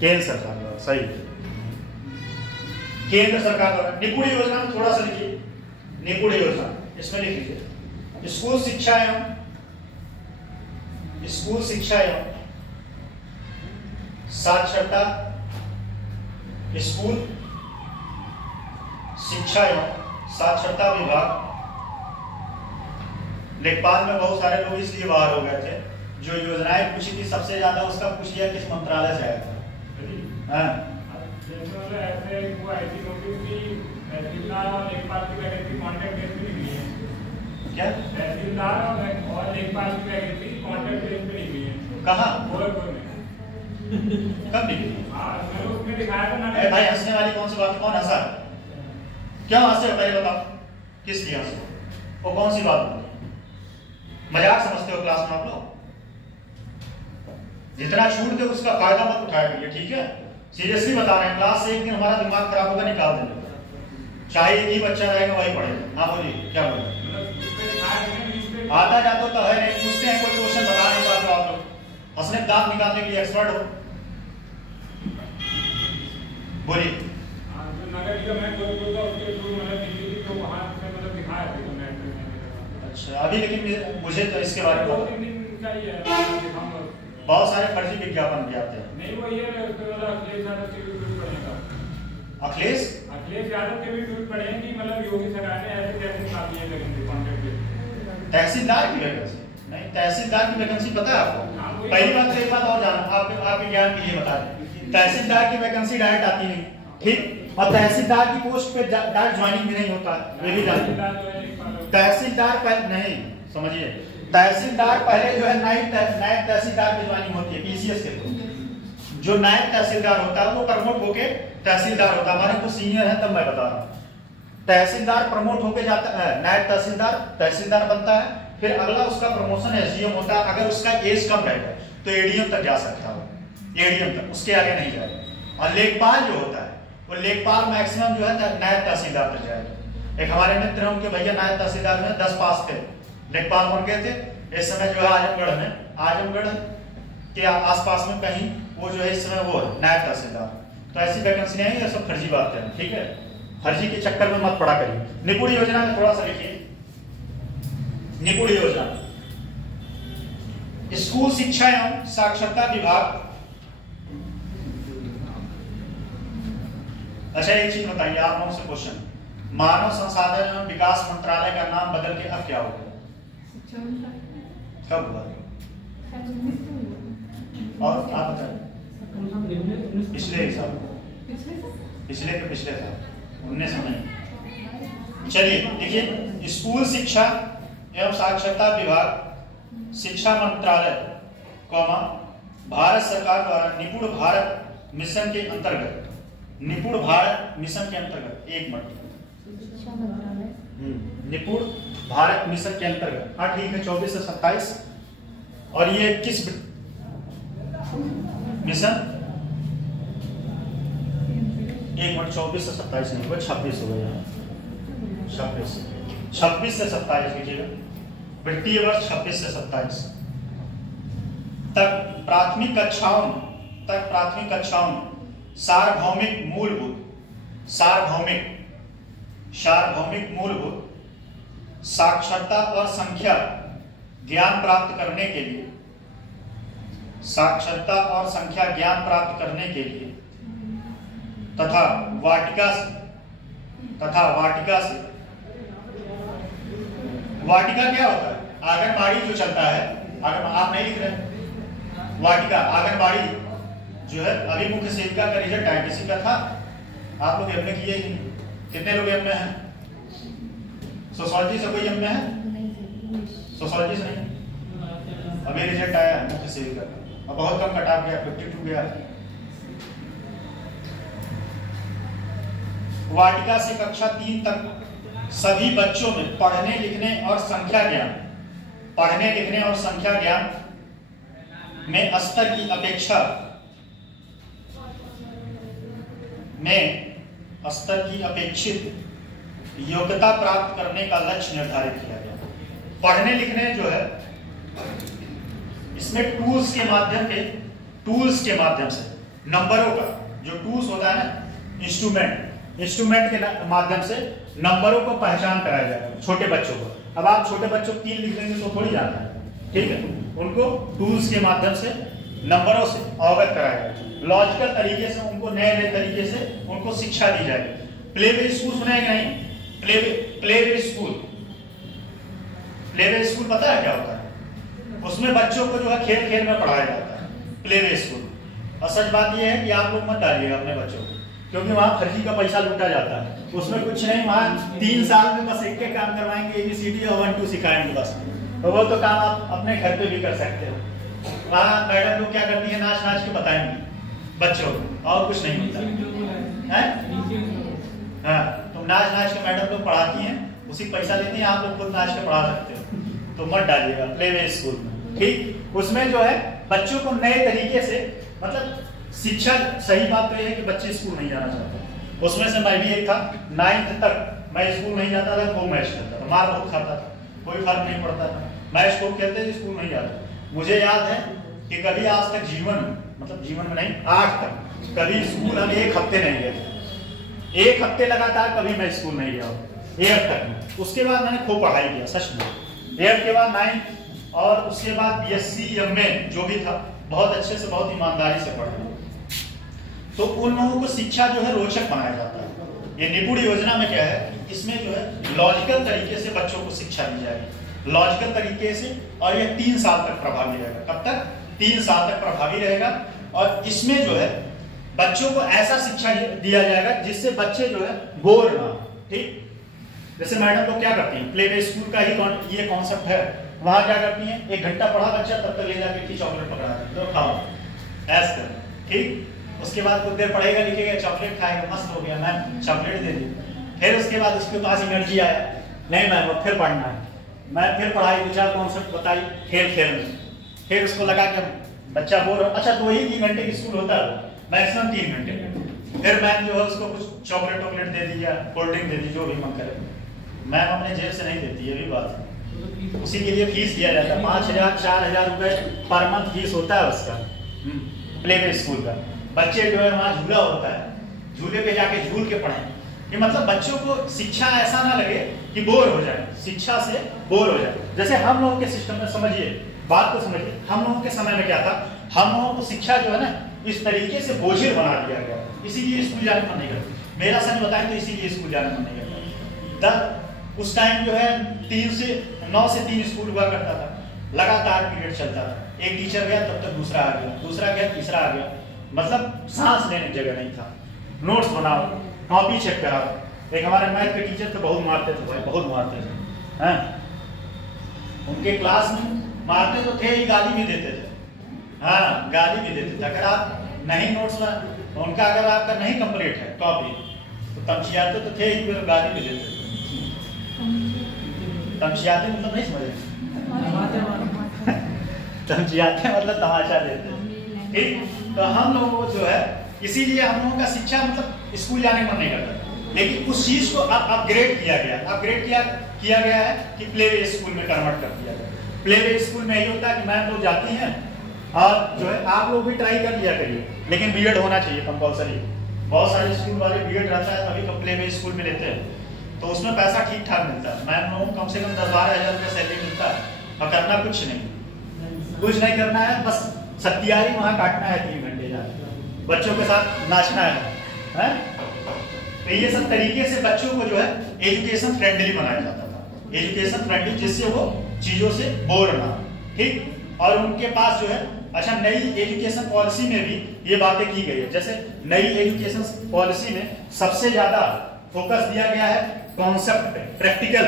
केंद्र सरकार द्वारा, सही। केंद्र सरकार द्वारा। निपुण योजना में थोड़ा सा लिखिए, निपुण योजना इसमें लिख लीजिए स्कूल शिक्षा एवं साक्षरता, स्कूल शिक्षा एवं साक्षरता विभाग। लेखपाल में बहुत सारे लोग इसलिए बाहर हो गए थे, जो योजनाएं पूछी थी सबसे ज्यादा उसका पूछ लिया किस मंत्रालय से आया था। क्या तहसीलदार और लेखपाल की वैकेंसी कॉन्ट्रैक्ट बेस पे निकली है। कहाँ? गोरखपुर में। कब निकली? उसमें दिखाया था ना। भाई हंसने वाली कौन सी बात? कौन हंसा? क्या हंसे पहले बताओ, किस लिए हंसे? वो कौन सी बात? मजाक समझते हो क्लास में आप लोग? जितना छूट दे उसका फायदा मत उठाया करिए, ठीक है? सीरियसली बता रहे हैं, क्लास से एक दिन हमारा दिमाग खराब होगा, निकाल देंगे। चाहे एक ही बच्चा रहेगा वही पढ़ेगा। हाँ बोलिए, क्या बोल रहे? आता जाता तो है नहीं, पूछते हैं कोई क्वेश्चन बता नहीं पाते आप लोग, हंसने दांत निकालने के लिए एक्सपर्ट हो। बोलिए। अच्छा, अभी लेकिन मुझे तो इसके बारे में बहुत सारे फर्जी विज्ञापन भी आते हैं। नहीं वो ये अखिलेश यादव के भी ट्वीट पढ़े कि मतलब योगी सरकार ने ऐसे कैसे निकाल दिए कॉन्ट्रैक्ट। तहसीलदार की वैकेंसी नहीं, तहसीलदार की वैकेंसी पता है आपको? पहली बात तो एक बात और जाना, आपके ज्ञान के लिए बता दें, तहसीलदार की वैकेंसी डायरेक्ट आती नहीं, ठीक? और तहसीलदार की पोस्ट पे डायरेक्ट ज्वाइनिंग भी नहीं होता, ये भी जानते। तहसीलदार का नहीं, समझिए, तहसीलदार पहले जो है नायब तहसीलदार की ज्वाइनिंग होती है पीसीएस के थ्रू। जो नायब तहसीलदार होता है वो प्रमोट होके तहसीलदार होता है। हमारे कुछ सीनियर है तब मैं बता रहा हूँ। तहसीलदार प्रमोट होके जाता है, नायब तहसीलदार बनता है, फिर अगला उसका प्रमोशन एसडीएम होता है। अगर उसका एज कम रहेगा तो एडीएम तक जा सकता है, एडीएम तक, उसके आगे नहीं जाएगा। और लेखपाल जो होता है वो लेखपाल मैक्सिमम जो है नायब तहसीलदार तक जाएगा। एक हमारे मित्र हैं, उनके भैया नायब तहसीलदार में 10 पास थे, लेखपाल बन गए थे। इस समय जो है आजमगढ़ के आसपास में कहीं वो जो है इस समय वो है नायब तहसीलदार। तो ऐसी वैकेंसी नहीं है, सब फर्जी बात है, ठीक है। फर्जी के चक्कर में मत पड़ा करिए। निपुण योजना में थोड़ा सा लिखिए, निपुण योजना स्कूल शिक्षा एवं साक्षरता विभाग। अच्छा एक चीज बताइए आप लोगों से क्वेश्चन, मानव संसाधन एवं विकास मंत्रालय का नाम बदल के अब क्या हो गया? कब हुआ? और आप बताइए। पिछले साल, पिछले साल 19 में। चलिए देखिए, स्कूल शिक्षा एवं साक्षरता विभाग, शिक्षा मंत्रालय, भारत सरकार द्वारा निपुण भारत मिशन के अंतर्गत, निपुण भारत मिशन के अंतर्गत, एक मिनट, निपुण भारत मिशन के अंतर्गत, हाँ ठीक है, 24 से 27। और ये किस मिशन? एक मिनट, 24 से 27 नहीं हुआ, 26 हो गया, 26 से 27 लीजिएगा। वित्तीय वर्ष 26 से 27 तक प्राथमिक कक्षाओं सार्वभौमिक मूलभूत साक्षरता और संख्या ज्ञान प्राप्त करने के लिए, तथा वाटिका क्या होता है? आंगनबाड़ी जो चलता है, अगर आप नहीं लिख रहे, वाटिका आंगनबाड़ी जो है, अभी मुख्य सेविका का रिजल्ट है, किसी का था, आप लोग एमए किए, कितने लोग एमए हैं? सोशियोलॉजी से कोई एमए है? सोशियोलॉजी से नहीं, अभी रिजल्ट आया है मुख्य सेविका का, और बहुत कम कट ऑफ गया, 52 गया। वाटिका से कक्षा 3 तक सभी बच्चों में पढ़ने लिखने और संख्या ज्ञान में स्तर की अपेक्षित योग्यता प्राप्त करने का लक्ष्य निर्धारित किया गया। पढ़ने लिखने जो है, इसमें टूल्स के माध्यम से नंबरों का जो टूल्स होता है ना, इंस्ट्रूमेंट के माध्यम से नंबरों को पहचान कराया जाएगा छोटे बच्चों को। अब आप छोटे बच्चों को 3 लिख देंगे तो थोड़ी जाना है, ठीक है। उनको टूल्स के माध्यम से नंबरों से अवगत कराया जाएगा, लॉजिकल तरीके से उनको नए तरीके से उनको शिक्षा दी जाएगी। प्ले वे स्कूल सुना है कि नहीं? प्ले वे स्कूल पता है क्या होता है? उसमें बच्चों को जो है खेल में पढ़ाया जाता है, प्ले वे स्कूल। और सच बात यह है कि आप लोग मत डालिएगा अपने बच्चों को, क्योंकि वहाँ फर्जी का पैसा लूटा जाता है। उसमें कुछ नहीं, वहाँ 3 साल में बस एक काम करवाएंगे, ABCD और 1 2 सिखाएंगे बस। तो वो तो काम आप अपने घर पे भी कर सकते हो। वहाँ मैडम लोग क्या करती है, नाच के बताएंगे बच्चों को, और कुछ नहीं होता है। हाँ, तो नाच के मैडम लोग पढ़ाती हैं, उसी पैसा लेती हैं, आप लोग खुद नाच के पढ़ा सकते हो। तो मत डालिएगा प्ले वे स्कूल में, ठीक। उसमें जो है बच्चों को नए तरीके से, मतलब शिक्षा, सही बात तो यह है कि बच्चे स्कूल नहीं जाना चाहते। उसमें से मैं भी एक था, 9th तक मैं स्कूल नहीं जाता था, खूब मैच खेलता था, मार बहुत खाता था, कोई फर्क नहीं पड़ता था। मैच खूब खेलते थे, स्कूल नहीं जाता। मुझे याद है कि कभी आज तक जीवन में नहीं, आज तक कभी स्कूल हम 1 हफ्ते नहीं गए थे। 1 हफ्ते लगातार कभी मैं स्कूल नहीं गया 8th तक। उसके बाद मैंने खूब पढ़ाई किया, सच में। 8th के बाद 9th, और उसके बाद BSc MA जो भी था, बहुत अच्छे से, बहुत ईमानदारी से पढ़ा। तो उन लोगों को शिक्षा जो है रोचक बनाया जाता है। ये निपुण योजना में क्या है, इसमें जो है लॉजिकल तरीके से बच्चों को शिक्षा दी जाएगी, लॉजिकल तरीके से, और ये 3 साल तक प्रभावी रहेगा। कब तक? 3 साल तक प्रभावी रहेगा। और इसमें जो है बच्चों को ऐसा शिक्षा दिया जाएगा जिससे बच्चे जो है बोर ना, ठीक। जैसे मैडम लोग क्या करती हैं, प्ले वे स्कूल का ही ये कॉन्सेप्ट है वहां क्या करती हैं, 1 घंटा पढ़ा बच्चा, तब तक ले जाकर की चॉकलेट पकड़ा देती, तो खाओ ऐस कर, ठीक। उसके बाद कुछ देर पढ़ेगा लिखेगा, चॉकलेट खाएगा, मस्त हो गया, मैम चॉकलेट दे दी। फिर उसके बाद उसके पास एनर्जी आया, नहीं मैम अब फिर पढ़ना है, मैं फिर पढ़ाई 2-4 कॉन्सेप्ट बताई खेल खेल में। फिर उसको लगा कि बच्चा बोर हो, अच्छा तो वही 3 घंटे की स्कूल होता है, मैक्सिमम 3 घंटे। फिर मैम जो है उसको कुछ चॉकलेट वॉकलेट दे दी या कोल्ड ड्रिंक दे दी, जो भी मन करे। मैम अपने जेब से नहीं देती, ये भी बात है, उसी के लिए फीस दिया जाता है, 5,000 4,000 रुपए पर मंथ फीस होता है उसका, प्ले वे स्कूल का। बच्चे जो है वहाँ झूला होता है, झूले पे जाके झूल के पढ़ें। ये मतलब बच्चों को शिक्षा ऐसा ना लगे कि बोर हो जाए, शिक्षा से बोर हो जाए। जैसे हम लोगों के सिस्टम में, समझिए बात को समझिए, हम लोगों के समय में क्या था, हम लोगों को शिक्षा जो है ना इस तरीके से बोझिल बना दिया गया, इसीलिए स्कूल जाने मन नहीं करता। मेरा सच बताएं तो इसीलिए स्कूल जाने मन नहीं करता। उस टाइम जो है 9 से 3 स्कूल हुआ करता था, लगातार पीरियड चलता था, एक टीचर गया तब तक दूसरा आ गया, दूसरा गया तीसरा आ गया, मतलब सांस लेने की जगह नहीं था। नोट्स बनाओ, कॉपी चेक कराओ। एक हमारे मैथ के टीचर तो बहुत मारते थे भाई, बहुत मारते थे हैं, उनके क्लास में मारते तो थे ही, गाली भी देते थे, हाँ गाली भी देते थे। अगर आप नहीं नोट्स तो उनका अगर आपका नहीं कंप्लीट है कॉपी तो तमचियाते तो थे ही, फिर गाली भी देते थे। तमचियाते मतलब नहीं समझे, तमचियाते मतलब तमाचा देते, ठीक। तो हम लोगों को जो है, इसीलिए हम लोगों का शिक्षा मतलब स्कूल जाने का मन नहीं करता। लेकिन उस चीज को अब अपग्रेड किया गया, किया गया है कि प्ले वे स्कूल में कन्वर्ट कर दिया गया। प्ले वे स्कूल में यही होता है कि मैम लोग जाती हैं और जो है आप लोग भी ट्राई कर लिया करिए, लेकिन बीएड होना चाहिए कंपलसरी। बहुत सारे स्कूल वाले बीएड रहता है तभी तो प्ले वे स्कूल में लेते हैं, तो उसमें पैसा ठीक ठाक मिलता है। मैम लोगों को कम से कम 10-12 हज़ार रुपया सैलरी मिलता है, और करना कुछ नहीं करना है, बस सत्यारी वहाँ काटना है 3 घंटे जाकर, बच्चों के साथ नाचना है? तो ये सब तरीके से बच्चों को जो है एजुकेशन फ्रेंडली बनाया जाता था, एजुकेशन फ्रेंडली, जिससे वो चीजों से बोर ना, ठीक। और उनके पास जो है, अच्छा नई एजुकेशन पॉलिसी में भी ये बातें की गई है। जैसे नई एजुकेशन पॉलिसी में सबसे ज्यादा फोकस दिया गया है कॉन्सेप्ट पे, प्रैक्टिकल।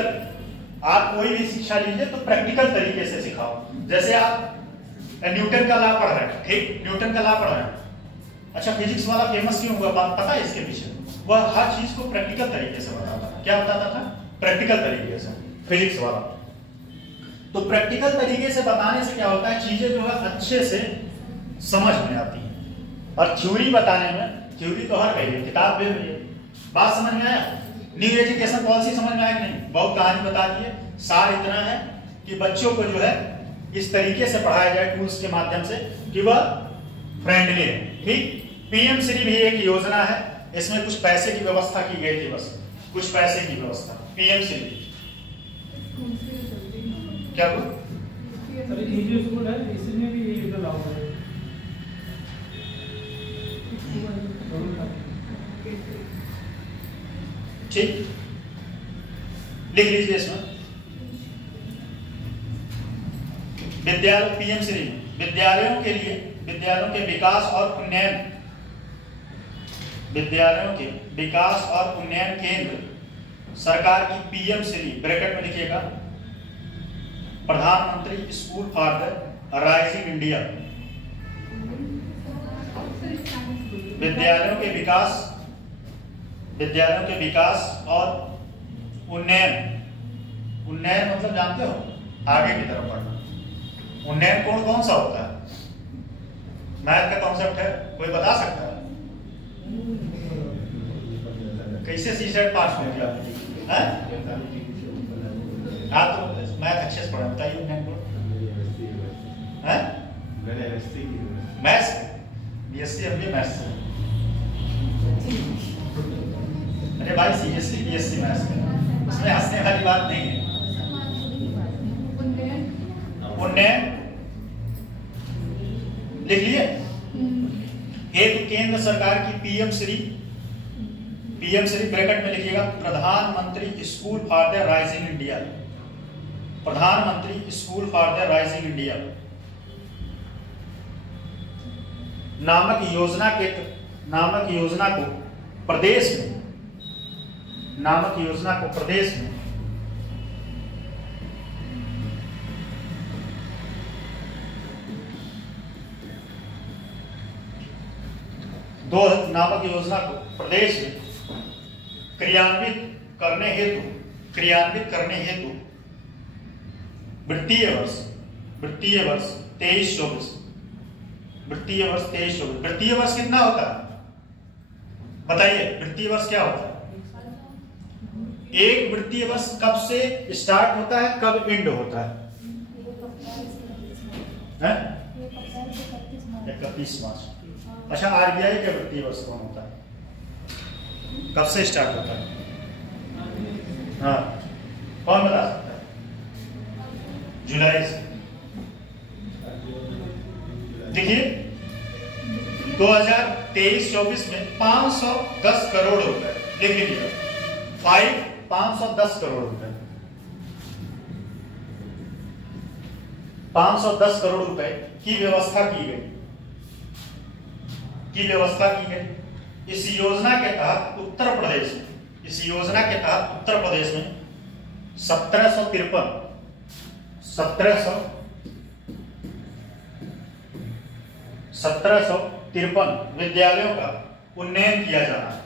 आप कोई भी शिक्षा लीजिए तो प्रैक्टिकल तरीके से सिखाओ। जैसे आप न्यूटन का लॉ पढ़ रहे हैं, ठीक, न्यूटन का लॉ पढ़ रहे हैं, अच्छा फिजिक्स वाला फेमस क्यों हुआ, बात पता है इसके पीछे? वह हर चीज को प्रैक्टिकल तरीके से बताता था। क्या बताता था? प्रैक्टिकल तरीके से, फिजिक्स वाला। तो प्रैक्टिकल तरीके से बताने से क्या होता है, चीजें जो है अच्छे से समझ में आती हैं। और थ्योरी बताने में, थ्योरी तो हर कही है, किताब भी है, बात समझ में आया? न्यू एजुकेशन पॉलिसी समझ में आया कि नहीं? बहुत कहानी बता दी है। सार इतना है कि बच्चों को जो है इस तरीके से पढ़ाया जाए टूल्स के माध्यम से कि वह फ्रेंडली है, ठीक। पीएम श्री भी एक योजना है, इसमें कुछ पैसे की व्यवस्था की गई थी, बस कुछ पैसे की व्यवस्था। पीएम श्री क्या बोल, स्कूल है इसमें भी ये लागू है। ठीक, लिख लीजिए इसमें विद्यालय, पीएम श्री विद्यालयों के लिए, विद्यालयों के विकास और उन्नयन, विद्यालयों के विकास और उन्नयन केंद्र सरकार की पीएम श्री, ब्रैकेट में लिखिएगा, प्रधानमंत्री school for the rising India, विद्यालयों के विकास, विद्यालयों के विकास और उन्नयन। उन्नयन मतलब जानते हो, आगे की तरफ बढ़ना। उन्नयन कौन कौन सा होता है? मैथ का कॉन्सेप्ट है, कोई बता सकता है? कैसे सीसेट पास हो गया आप? तो मैथ अच्छे से पढ़ा, बताइए उन्नयन को। मैथ्स, बीएससी एमबीए मैथ्स से। अरे भाई सीएससी बीएससी मैथ्स में, उसमें हंसने वाली बात नहीं है। उन्नयन लिख लिए। हेतु केंद्र सरकार की PM Shri, PM Shri bracket में लिखिएगा, प्रधानमंत्री school for the rising India, प्रधानमंत्री school for the rising India नामक योजना के, नामक योजना को प्रदेश में, नामक योजना को प्रदेश में 2 नामक योजना को प्रदेश में क्रियान्वित करने हेतु वित्तीय वर्ष 23-24 वित्तीय वर्ष कितना होता है बताइए? वित्तीय वर्ष क्या होता है? एक वित्तीय वर्ष कब से स्टार्ट होता है, कब एंड होता है? 31 मार्च। अच्छा, आरबीआई का वित्तीय वर्ष कौन होता है, कब से स्टार्ट होता है? हाँ, कौन बता सकता है? जुलाई से। देखिए 2023-24 में 510 करोड़ रुपए, लिख लीजिए 510 करोड़ रुपए, 510 करोड़ रुपए की व्यवस्था की गई। इस योजना के तहत उत्तर प्रदेश में 1753 विद्यालयों का उन्नयन किया जाना है।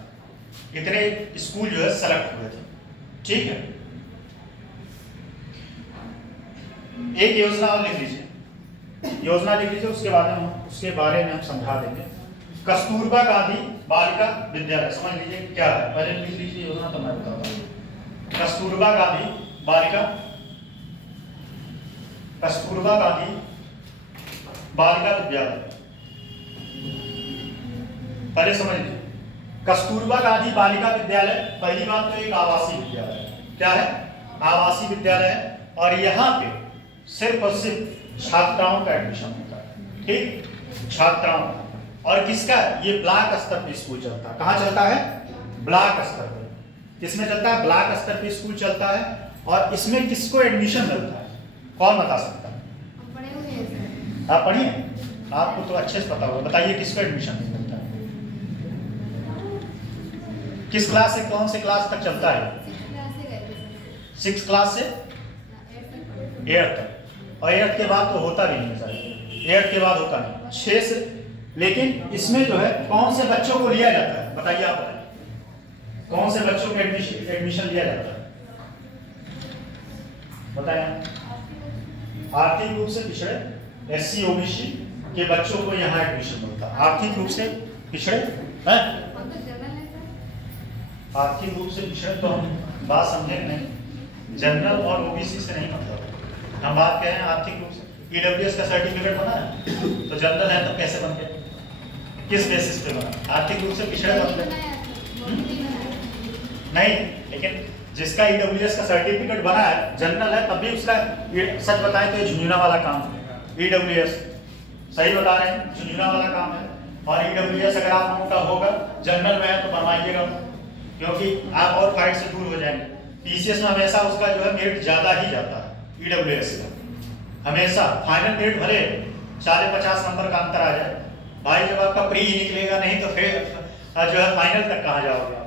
इतने स्कूल जो है सेलेक्ट हुए थे, ठीक है। एक योजना और लिख लीजिए, उसके बारे में हम समझा देंगे। कस्तूरबा गांधी बालिका विद्यालय, समझ लीजिए क्या है, पहले लिख लीजिए योजना तो मैं बताता हूँ। कस्तूरबा गांधी बालिका विद्यालय, पहले समझ लीजिए। कस्तूरबा गांधी बालिका विद्यालय पहली बात तो एक आवासीय विद्यालय है। क्या है? आवासीय विद्यालय है, और यहाँ पे सिर्फ और सिर्फ छात्राओं का एडमिशन होता है, ठीक, छात्राओं का। और किसका? ये ब्लॉक स्तर पे स्कूल चलता है। कहाँ चलता है? ब्लॉक स्तर पे। किसमें चलता है? ब्लॉक स्तर पे स्कूल चलता है। और इसमें किसको एडमिशन मिलता है, कौन बता सकता है? आप पढ़िए, आपको तो अच्छे से पता होगा, बताइए किसको एडमिशन मिलता है? किस क्लास से कौन से क्लास तक चलता है? 6 क्लास से 8 तक, और 8 के बाद तो होता भी नहीं है, 8 के बाद होता नहीं, 6 से। लेकिन इसमें जो है कौन से बच्चों को लिया जाता है, बताइए आप, कौन से बच्चों को एडमिशन लिया जाता है, बताइए। आर्थिक रूप से पिछड़े SC OBC के बच्चों को यहाँ एडमिशन मिलता है। आर्थिक रूप से पिछड़े हैं, आर्थिक रूप से पिछड़े तो हम बात समझे नहीं, जनरल और OBC से नहीं मतलब, हम बात कह रहे हैं आर्थिक रूप से। EWS का सर्टिफिकेट बना है तो जनरल है, तो कैसे बन गए, किस बेसिस पे बना? आर्थिक रूप से पिछड़े बन गए नहीं, लेकिन जिसका EWS का सर्टिफिकेट बना है, जनरल है, तब भी उसका, सच बताएं तो ये झुंझुना वाला काम है। EWS सही बता रहे हैं, झुंझुना वाला काम है। और EWS अगर आप लोगों का होगा, जनरल में है तो बनवाइएगा, क्योंकि आप और फाइट से दूर हो जाएंगे। TCS में हमेशा उसका जो है मेरिट ज्यादा ही जाता है EWS का, हमेशा। फाइनल मेरिट भले 40-50 नंबर का अंतर आ जाए भाई, जब आपका प्री ही निकलेगा नहीं तो फिर जो है फाइनल तक कहाँ जाओगे आप।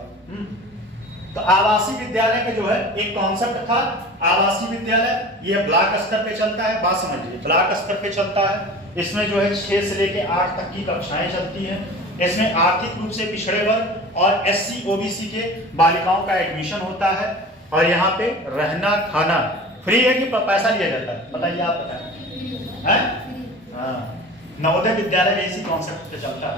तो आवासीय विद्यालय का जो है एक कॉन्सेप्ट था, आवासीय विद्यालय, ये ब्लॉक स्तर पे चलता है, बात समझ लीजिए, ब्लॉक स्तर पे चलता है। इसमें जो है 6 से लेके 8 तक की कक्षाएं चलती हैं। इसमें आर्थिक रूप से पिछड़े वर्ग और SC OBC के बालिकाओं का एडमिशन होता है। और यहाँ पे रहना खाना फ्री है कि पैसा लिया जाता है, बताइए आप, बताएं। नवोदय विद्यालय इसी कॉन्सेप्ट पे चलता है।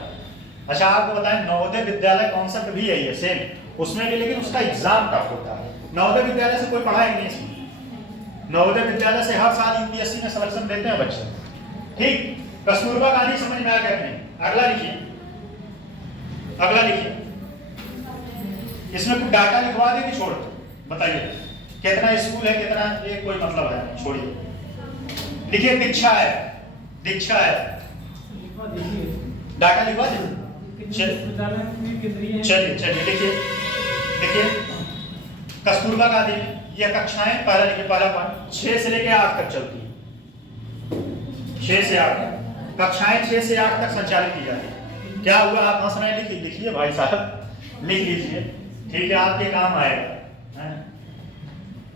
अच्छा, आपको बताएं, नवोदय विद्यालय कॉन्सेप्ट भी यही है, सेम, उसमें भी, लेकिन उसका एग्जाम टफ होता है। नवोदय विद्यालय से कोई पढ़ा ही नहीं इसमें, नवोदय विद्यालय से हर साल UPSC में सिलेक्शन देते हैं बच्चे, ठीक। कस्तूरबा गांधी समझ में आ गया नहीं? अगला लिखिए, इसमें कुछ डाटा लिखवा दे कि छोड़, बताइए कितना स्कूल है, कितना, ये कोई मतलब है, छोड़िए। लिखिए दीक्षा है, डाटा लिखवा दे, चलिए देखिए कस्तूरबा गांधी में ये कक्षाएं, पहला लिखिए, पहला पॉइंट 6 से लेकर 8 तक चलती है। 6 से 8 कक्षाएं 6 से 8 तक संचालित की जाती है। क्या हुआ, आप हंस रहे हैं? लिखिए भाई साहब, लिख लीजिए, ठीक है, आपके काम आएगा।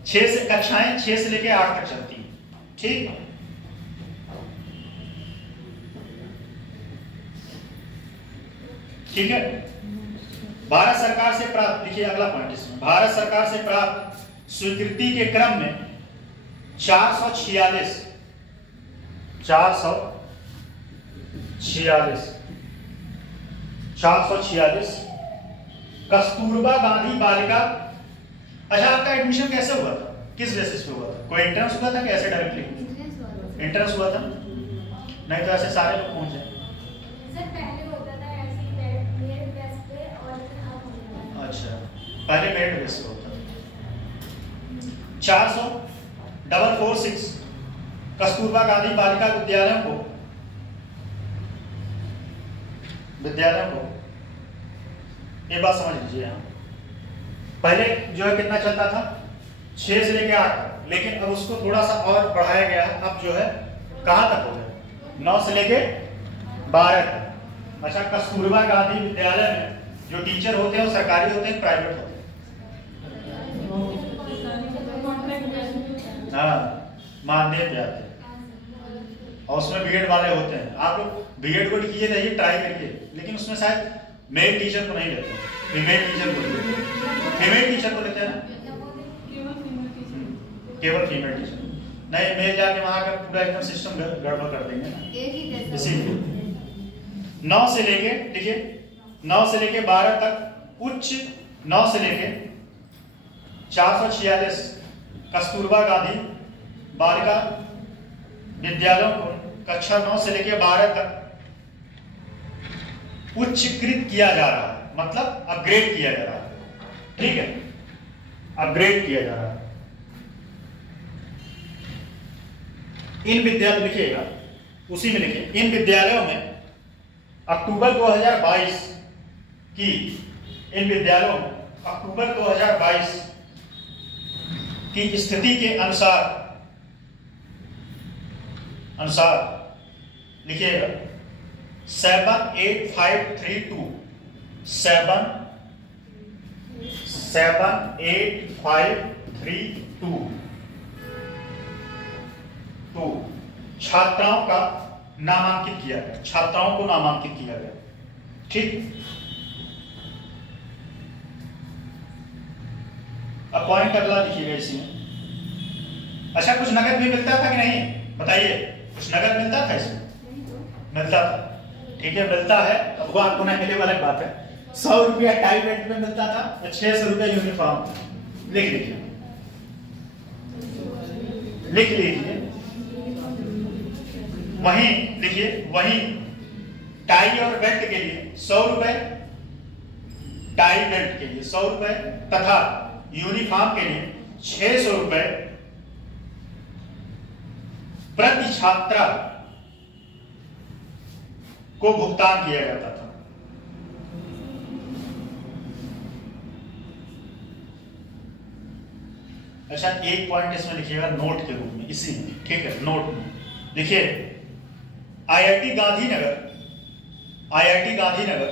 6 से कक्षाएं 6 से लेकर 8 तक चलती है, ठीक। ठीक है। भारत सरकार से प्राप्त, देखिए अगला पॉइंट इसमें, भारत सरकार से प्राप्त स्वीकृति के क्रम में 446 कस्तूरबा गांधी बालिका। अच्छा, आपका एडमिशन कैसे हुआ था, किस बेसिस पे हुआ था? कोई एंट्रेंस हुआ था कि ऐसे डायरेक्टली? एंट्रेंस हुआ था, नहीं तो ऐसे सारे लोग पहुंचे। सर पहले होता था ऐसे मेरिट बेस पे और फिर आप होने वाला। अच्छा, पहले मेरिट बेस पे होता था। 446 कस्तूरबा गांधी बालिका विद्यालयों को ये बात समझ लीजिए यहाँ, पहले जो है कितना चलता था, 6 से लेके 8, लेकिन अब उसको थोड़ा सा और बढ़ाया गया है। अब जो है कहाँ तक हो गया, 9 से लेके 12 तक। अच्छा, कस्तूरबा गांधी विद्यालय में जो टीचर होते हैं वो सरकारी होते हैं, प्राइवेट होते हैं? हाँ, मानदेय पे आते हैं, और उसमें बीएड वाले होते हैं। आप लोग बीएड को किए रहिए, ट्राई करिए, लेकिन उसमें शायद मेल टीचर को नहीं लेते, फीमेल टीचर को लेते हैं। फीमेल टीचर को लेते हैं ना, केवल फीमेल टीचर नहीं, मेल जाके वहां का पूरा एकदम सिस्टम गड़बड़ कर देंगे ना। इसीलिए 9 से लेके, ठीक है, 9 से लेके 12 तक उच्च, 9 से लेके 446 कस्तूरबा गांधी बालिका विद्यालयों को कक्षा 9 से लेके 12 तक उच्चीकृत किया जा रहा है, मतलब अपग्रेड किया जा रहा है। ठीक है, अपग्रेड किया जा रहा है। इन विद्यालय लिखिएगा, उसी में लिखिए, इन विद्यालयों में अक्टूबर 2022 की, इन विद्यालयों में अक्टूबर 2022 की स्थिति के अनुसार लिखिएगा 78532 छात्राओं का नामांकित किया गया, छात्राओं को नामांकित किया गया। ठीक, अब पॉइंट अगला लिखिएगा इसमें। अच्छा, कुछ नगद भी मिलता था कि नहीं, बताइए, कुछ नगद मिलता था इसमें? मिलता था, ठीक है, मिलता है। अब वो आपको नहीं मिले वाली बात है। 100 रुपया टाई बेल्ट में मिलता था, 600 रुपया यूनिफॉर्म। लिख लीजिए, लिख लीजिए। वहीं लिखिए, वहीं टाई और बेल्ट के लिए 100 रुपए, टाई बेल्ट के लिए 100 रुपए तथा यूनिफॉर्म के लिए 600 रुपए प्रति छात्रा को भुगतान किया जाता था। अच्छा, एक पॉइंट इसमें लिखिएगा नोट के रूप में, इसी में, ठीक है, नोट में लिखिए, आईआईटी गांधीनगर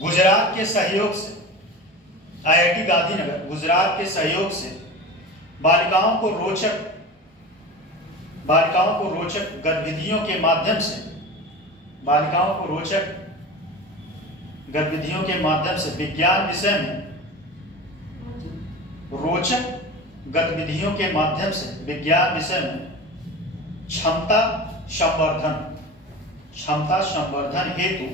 गुजरात के सहयोग से, आईआईटी गांधीनगर गुजरात के सहयोग से बालिकाओं को रोचक गतिविधियों के माध्यम से विज्ञान विषय में, रोचक गतिविधियों के माध्यम से विज्ञान विषय में क्षमता संवर्धन हेतु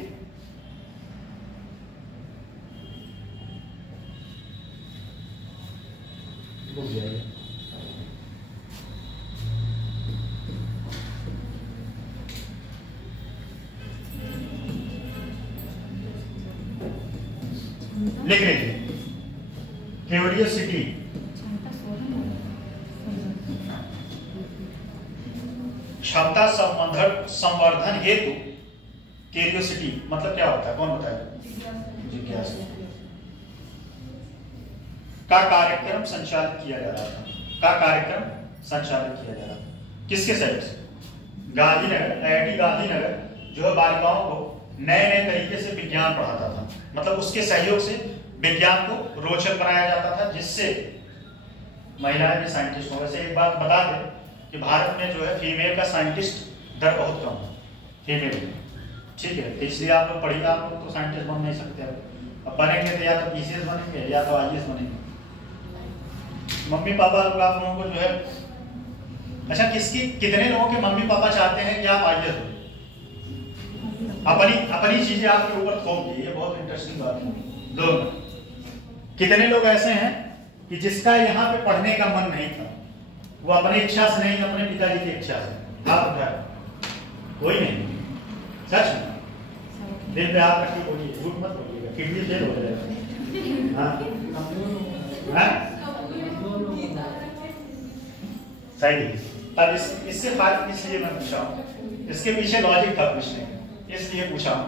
लिख लीजिए, क्यूरियोसिटी क्षमता संवर्धन हेतु, क्यूरियोसिटी मतलब क्या होता है, कौन बताएगा? जिज्ञासा का कार्यक्रम संचालित किया जा रहा था, किसके सहयोग से? गांधीनगर, आईआईटी गांधीनगर जो है बालिकाओं को नए नए तरीके से विज्ञान पढ़ाता था, मतलब उसके सहयोग से विज्ञान को रोचक बनाया जाता था, जिससे महिलाएं भी साइंटिस्ट हो। वैसे एक बात बता दें कि भारत में जो है फीमेल का साइंटिस्ट दर बहुत कम है, फीमेल ठीक है, इसलिए आप लोग पढ़िए, आप लोग तो साइंटिस्ट बन नहीं सकते, अब बनेंगे तो या तो पीसीएस बनेंगे या तो आईएएस बनेंगे। मम्मी पापा लोग आप लोगों को जो है, अच्छा कितने लोगों के मम्मी पापा चाहते हैं कि आप आईएएस हो? अपनी चीजें आपके ऊपर थोप दी, ये बहुत इंटरेस्टिंग बात है। लोग कितने लोग ऐसे हैं कि जिसका यहाँ पे पढ़ने का मन नहीं था, वो अपनी इच्छा से नहीं, अपने पिताजी की इच्छा से। आप उठाए? कोई नहीं, सच में दिल पे हाथ रखिए, बोलिए, झूठ मत बोलिएगा, किडनी फेल हो जाएगा। हाँ सही। अब इससे बात इसलिए मैं पूछा हूँ, इसके पीछे लॉजिक था पूछने का, इसलिए पूछा हूँ,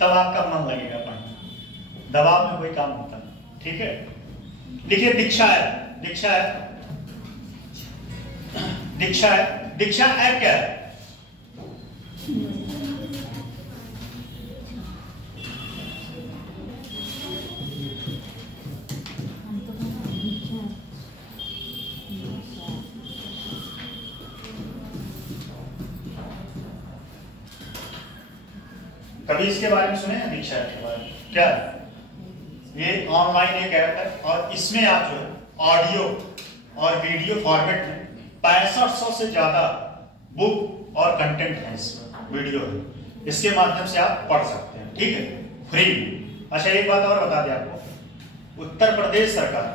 तब आपका मन लगेगा पढ़ने, दबाव में कोई काम होता है। ठीक है, देखिए दीक्षा है, दीक्षा है, दीक्षा है, दीक्षा है क्या है? कभी इसके बारे में सुने हैं? दीक्षा के बारे में क्या है? ये ऑनलाइन एक ऐप है और इसमें आप जो है ऑडियो और वीडियो फॉर्मेट में 6500 से ज्यादा बुक और कंटेंट है, इसमें वीडियो है, इसके माध्यम से आप पढ़ सकते हैं। ठीक है, फ्री। अच्छा एक बात और बता दें आपको, उत्तर प्रदेश सरकार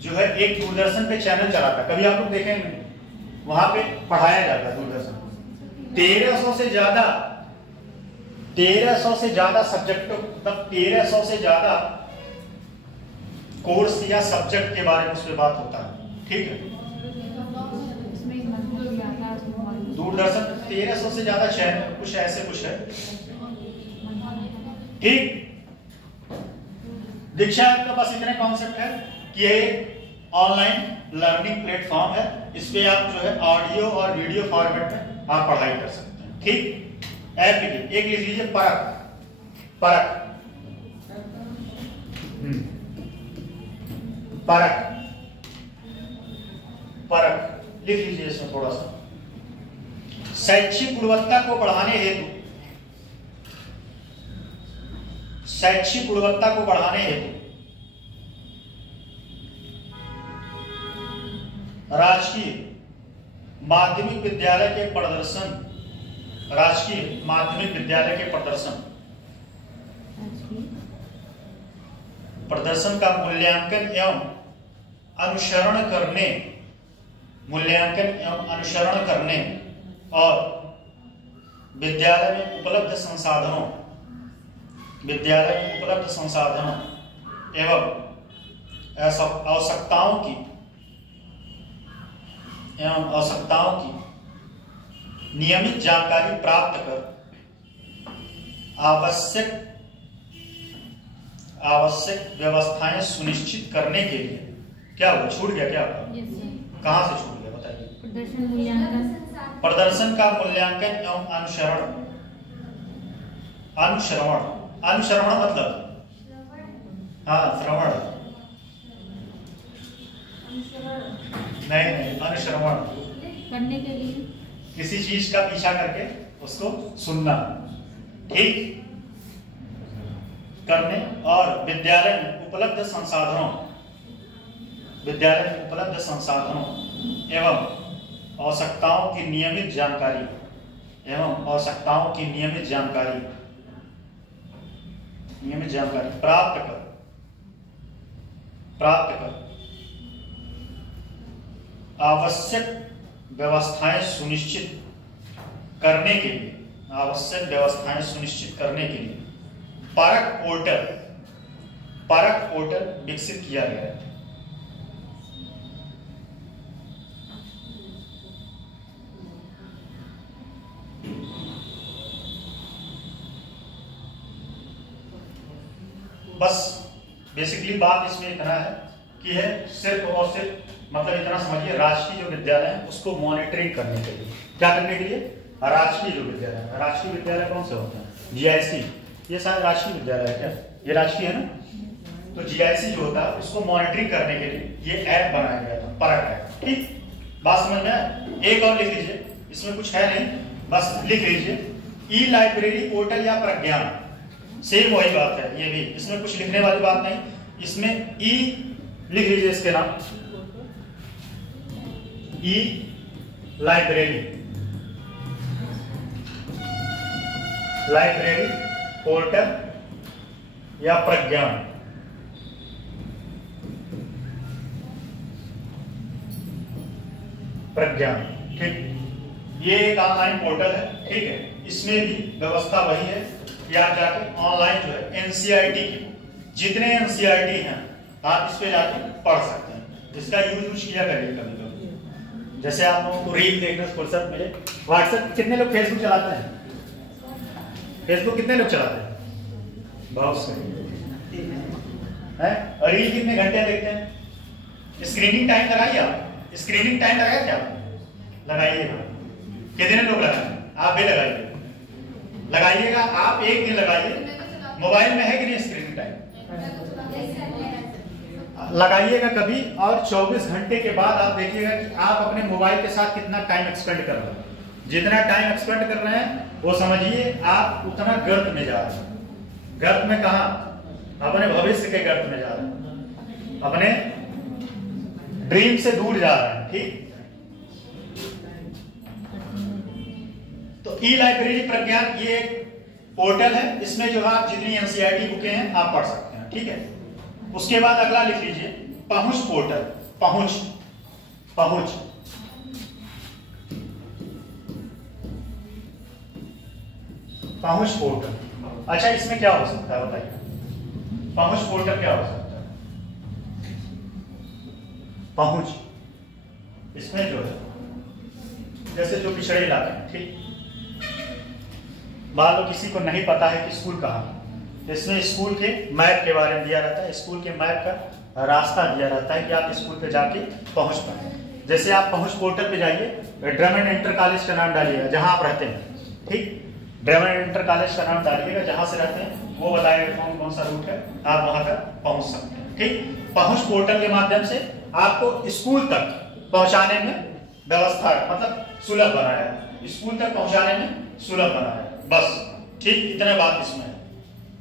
जो है एक दूरदर्शन पे चैनल चलाता है, कभी आप लोग देखेंगे, वहां पे पढ़ाया जाता है दूरदर्शन, 1300 से ज्यादा सब्जेक्टों, मतलब 1300 से ज्यादा कोर्स या सब्जेक्ट के बारे में उसमें बात होता है। ठीक है, दूरदर्शन 1300 से ज्यादा चैनल, कुछ ऐसे कुछ है। ठीक, दीक्षा ऐप का बस इतने कॉन्सेप्ट है कि ये ऑनलाइन लर्निंग प्लेटफॉर्म है, इस पे आप जो है ऑडियो और वीडियो फॉर्मेट में आप पढ़ाई कर सकते हैं। ठीक, ऐप लिखिए, एक लिख लीजिए परख, परख, परख, परख लिख लीजिए इसमें थोड़ा सा। शैक्षिक गुणवत्ता को बढ़ाने हेतु, शैक्षिक गुणवत्ता को बढ़ाने हेतु राजकीय माध्यमिक विद्यालय के प्रदर्शन, राजकीय माध्यमिक विद्यालय के प्रदर्शन का मूल्यांकन एवं अनुसरण करने, मूल्यांकन एवं अनुसरण करने और विद्यालय में उपलब्ध संसाधनों, विद्यालय में उपलब्ध संसाधनों एवं आवश्यकताओं की नियमित जानकारी प्राप्त कर आवश्यक व्यवस्थाएं सुनिश्चित करने के लिए, क्या हुआ, छूट गया क्या आपका? कहां से छूट गया बताइए? प्रदर्शन का मूल्यांकन एवं अनुसरण, अनुश्रवण, अनुश्रवण मतलब हाँ श्रवण, नहीं अनुश्रवण करने के लिए, किसी चीज का पीछा करके उसको सुनना। ठीक, करने और विद्यालय में उपलब्ध संसाधनों, विद्यालय में उपलब्ध संसाधनों एवं आवश्यकताओं की नियमित जानकारी, एवं आवश्यकताओं की नियमित जानकारी प्राप्त कर आवश्यक व्यवस्थाएं सुनिश्चित करने के लिए, आवश्यक व्यवस्थाएं सुनिश्चित करने के लिए परख पोर्टल विकसित किया गया है। बस बेसिकली बात इसमें इतना है कि है सिर्फ और सिर्फ मतलब इतना समझिए, राजकीय जो विद्यालय है उसको मॉनिटरिंग करने के लिए, क्या करने के लिए? राजकीय जो विद्यालय है, राजकीय विद्यालय कौन से होते हैं? जीआईसी, ये शायद राजकीय विद्यालय है क्या? ये राजकीय है ना? तो जीआईसी जो होता है उसको मॉनिटरिंग करने के लिए ये ऐप बनाया गया था, परख ऐप। ठीक, बात समझ में? एक और लिख लीजिए, इसमें कुछ है नहीं, बस लिख लीजिए ई लाइब्रेरी पोर्टल या प्रज्ञान, सेम वही बात है। ये भी इसमें कुछ लिखने वाली बात नहीं, इसमें ई लिख लीजिए इसके नाम, ई लाइब्रेरी, लाइब्रेरी पोर्टल या प्रज्ञान। प्रज्ञान, ठीक। ये एक ऑनलाइन पोर्टल है, ठीक है। इसमें भी व्यवस्था वही है कि आप जाके ऑनलाइन जो है एनसीईआरटी की जितने एनसीईआरटी हैं आप इस पे जाके पढ़ सकते हैं। इसका यूज किया करिए कभी कभी, जैसे आप लोगों को रील देखने से फुर्सत मिले। व्हाट्सएप कितने लोग फेसबुक चलाते हैं? फेसबुक कितने लोग चलाते हैं? बहुत से हैं। और रील कितने घंटे देखते हैं? स्क्रीनिंग टाइम लगाइए आप, स्क्रीनिंग टाइम लगाया क्या? लगाइएगा। कितने लोग लगाए? आप भी लगाइए, लगाइएगा। आप एक दिन लगाइए, मोबाइल में है कि नहीं स्क्रीनिंग टाइम, लगाइएगा कभी। और 24 घंटे के बाद आप देखिएगा कि आप अपने मोबाइल के साथ कितना टाइम एक्सपेंड कर रहे हैं। जितना टाइम एक्सपेंड कर रहे हैं वो समझिए आप उतना गर्त में जा रहे हैं। गर्त में कहा? अपने भविष्य के गर्त में जा रहे हैं, अपने ड्रीम से दूर जा रहे हैं, ठीक। तो ई लाइब्रेरी प्रज्ञान ये एक पोर्टल है, इसमें जो आप जितनी एनसीईआरटी बुकें हैं आप पढ़ सकते हैं, ठीक है। उसके बाद अगला लिख लीजिए पहुंच पोर्टल, पहुंच, पहुंच, पहुंच पोर्टल। अच्छा, इसमें क्या हो सकता है बताइए? पहुंच पोर्टल क्या हो सकता है? पहुंच, इसमें जो है जैसे जो पिछड़े इलाके हैं, ठीक। मान लो किसी को नहीं पता है कि स्कूल कहाँ है, तो इसमें स्कूल के मैप के बारे में दिया रहता है, स्कूल के मैप का रास्ता दिया रहता है कि आप स्कूल पे जाके पहुंच पाए। जैसे आप पहुंच पोर्टल पे जाइए, ड्रमंड इंटर कॉलेज का नाम डालिएगा जहां आप रहते हैं, ठीक। ड्रमंड इंटर कॉलेज का नाम डालिएगा जहां से रहते हैं, वो बताएगा कौन कौन सा रूट है, आप वहां तक पहुंच सकते हैं, ठीक। पहुंच पोर्टल के माध्यम से आपको स्कूल तक पहुंचाने में व्यवस्था, मतलब सुलभ बनाया है, स्कूल तक पहुंचाने में सुलभ बनाया है, बस, ठीक। इतने बात इसमें है,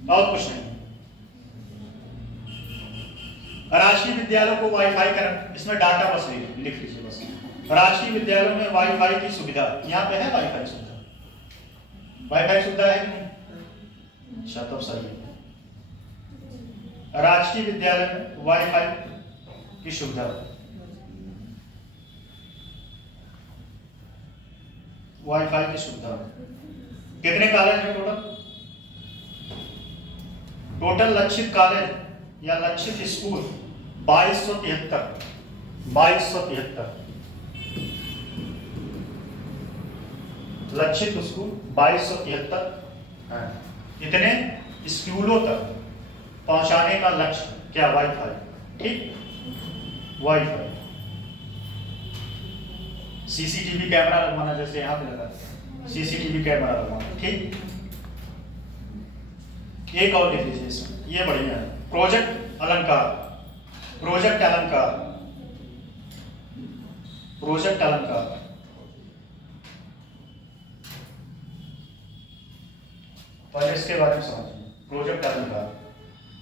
और कुछ नहीं। राजकीय विद्यालयों को वाईफाई कर, इसमें डाटा बस लिख लीजिए बस। राजकीय विद्यालयों में वाईफाई की सुविधा, यहाँ पे है वाईफाई सुविधा? वाईफाई सुविधा है कि नहीं? अच्छा, तब सही है। राजकीय विद्यालय में वाईफाई की सुविधा, वाईफाई की सुविधा। कितने कॉलेज है टोटल? टोटल लक्षित कॉलेज या लक्षित स्कूल 2273, 2273 लक्षित स्कूल 2273 है। इतने स्कूलों तक पहुंचाने का लक्ष्य क्या? वाईफाई, ठीक। वाईफाई, सीसीटीवी कैमरा लगवाना, जैसे यहाँ पे लगा सीसीटीवी कैमरा लगवाना, ठीक। एक और लिख लीजिए इसमें, ये बढ़िया है, प्रोजेक्ट अलंकार, प्रोजेक्ट अलंकार, प्रोजेक्ट अलंकार। पहले इसके बारे में समझिए। प्रोजेक्ट अलंकार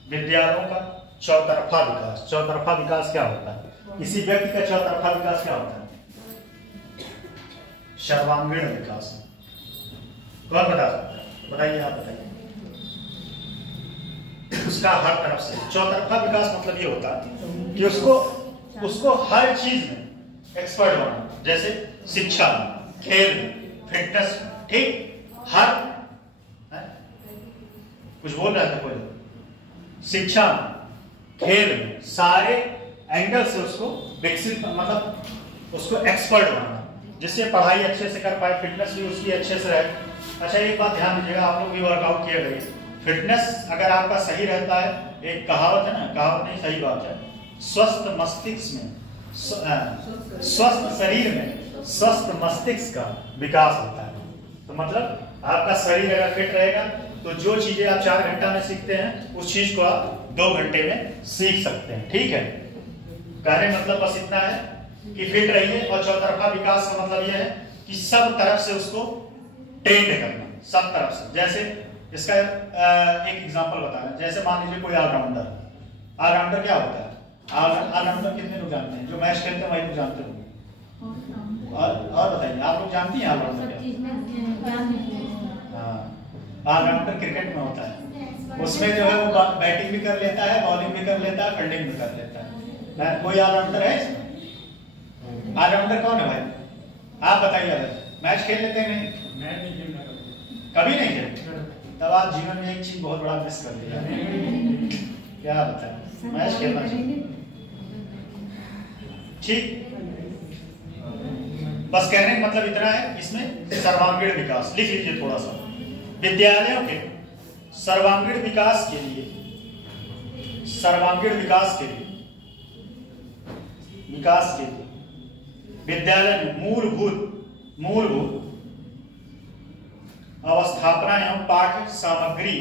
विद्यालयों का चौतरफा विकास। चौतरफा विकास क्या होता है? किसी व्यक्ति का चौतरफा विकास क्या होता है? सर्वांगीण विकास। कौन बता सकता है? बताइए, आप बताइए। उसका हर तरफ से चौतरफा विकास मतलब ये होता है कि उसको हर चीज में एक्सपर्ट होना, जैसे शिक्षा में, खेल में, फिटनेस, ठीक। हर कुछ बोल रहा था कोई? शिक्षा में, खेल में, सारे एंगल से उसको विकसित, मतलब उसको एक्सपर्ट बनाना, जिससे पढ़ाई अच्छे से कर पाए, फिटनेस भी उसकी अच्छे से रहे। अच्छा, एक बात ध्यान दीजिएगा, आप लोग भी वर्कआउट किया करिए। फिटनेस अगर आपका सही रहता है, एक कहावत है ना, कहावत नहीं सही बात है, स्वस्थ मस्तिष्क में, स्वस्थ शरीर में स्वस्थ मस्तिष्क का विकास होता है। तो मतलब आपका शरीर अगर फिट रहेगा तो जो चीजें आप 4 घंटा में सीखते हैं उस चीज को आप 2 घंटे में सीख सकते हैं, ठीक है। कहने मतलब बस इतना है कि फिट रहिए, और चौतरफा विकास का मतलब यह है कि सब तरफ से उसको ट्रेंड करना। सब तरफ से। जैसे इसका एक एग्जांपल बता रहे हैं, जैसे मान लीजिए कोई ऑलराउंडर। ऑलराउंडर क्या होता है? ऑलराउंडर कितने लोग जानते हैं? जो मैच खेलते हैं वही लोग जानते होंगे। और बताइए, आप लोग जानती हैं ऑलराउंडर क्या? हाँ, ऑलराउंडर क्रिकेट में होता है, उसमें जो है वो बैटिंग भी कर लेता है, बॉलिंग भी कर लेता है, फील्डिंग भी कर लेता है। कोई ऑलराउंडर है इसमें? ऑलराउंडर कौन है भाई? आप बताइए। मैच खेल लेते हैं? नहीं, मैं नहीं खेलता कभी नहीं खेलते। तब आप जीवन में एक चीज बहुत बड़ा मिस कर दिया। क्या बताएं, मैच खेलना चाहिए। ठीक, बस कहने का मतलब इतना है, इसमें सर्वांगीण विकास लिख लीजिए थोड़ा सा। विद्यालयों के सर्वांगीण विकास के लिए, विद्यालय में मूलभूत अवस्थापना एवं पाठ्य सामग्री,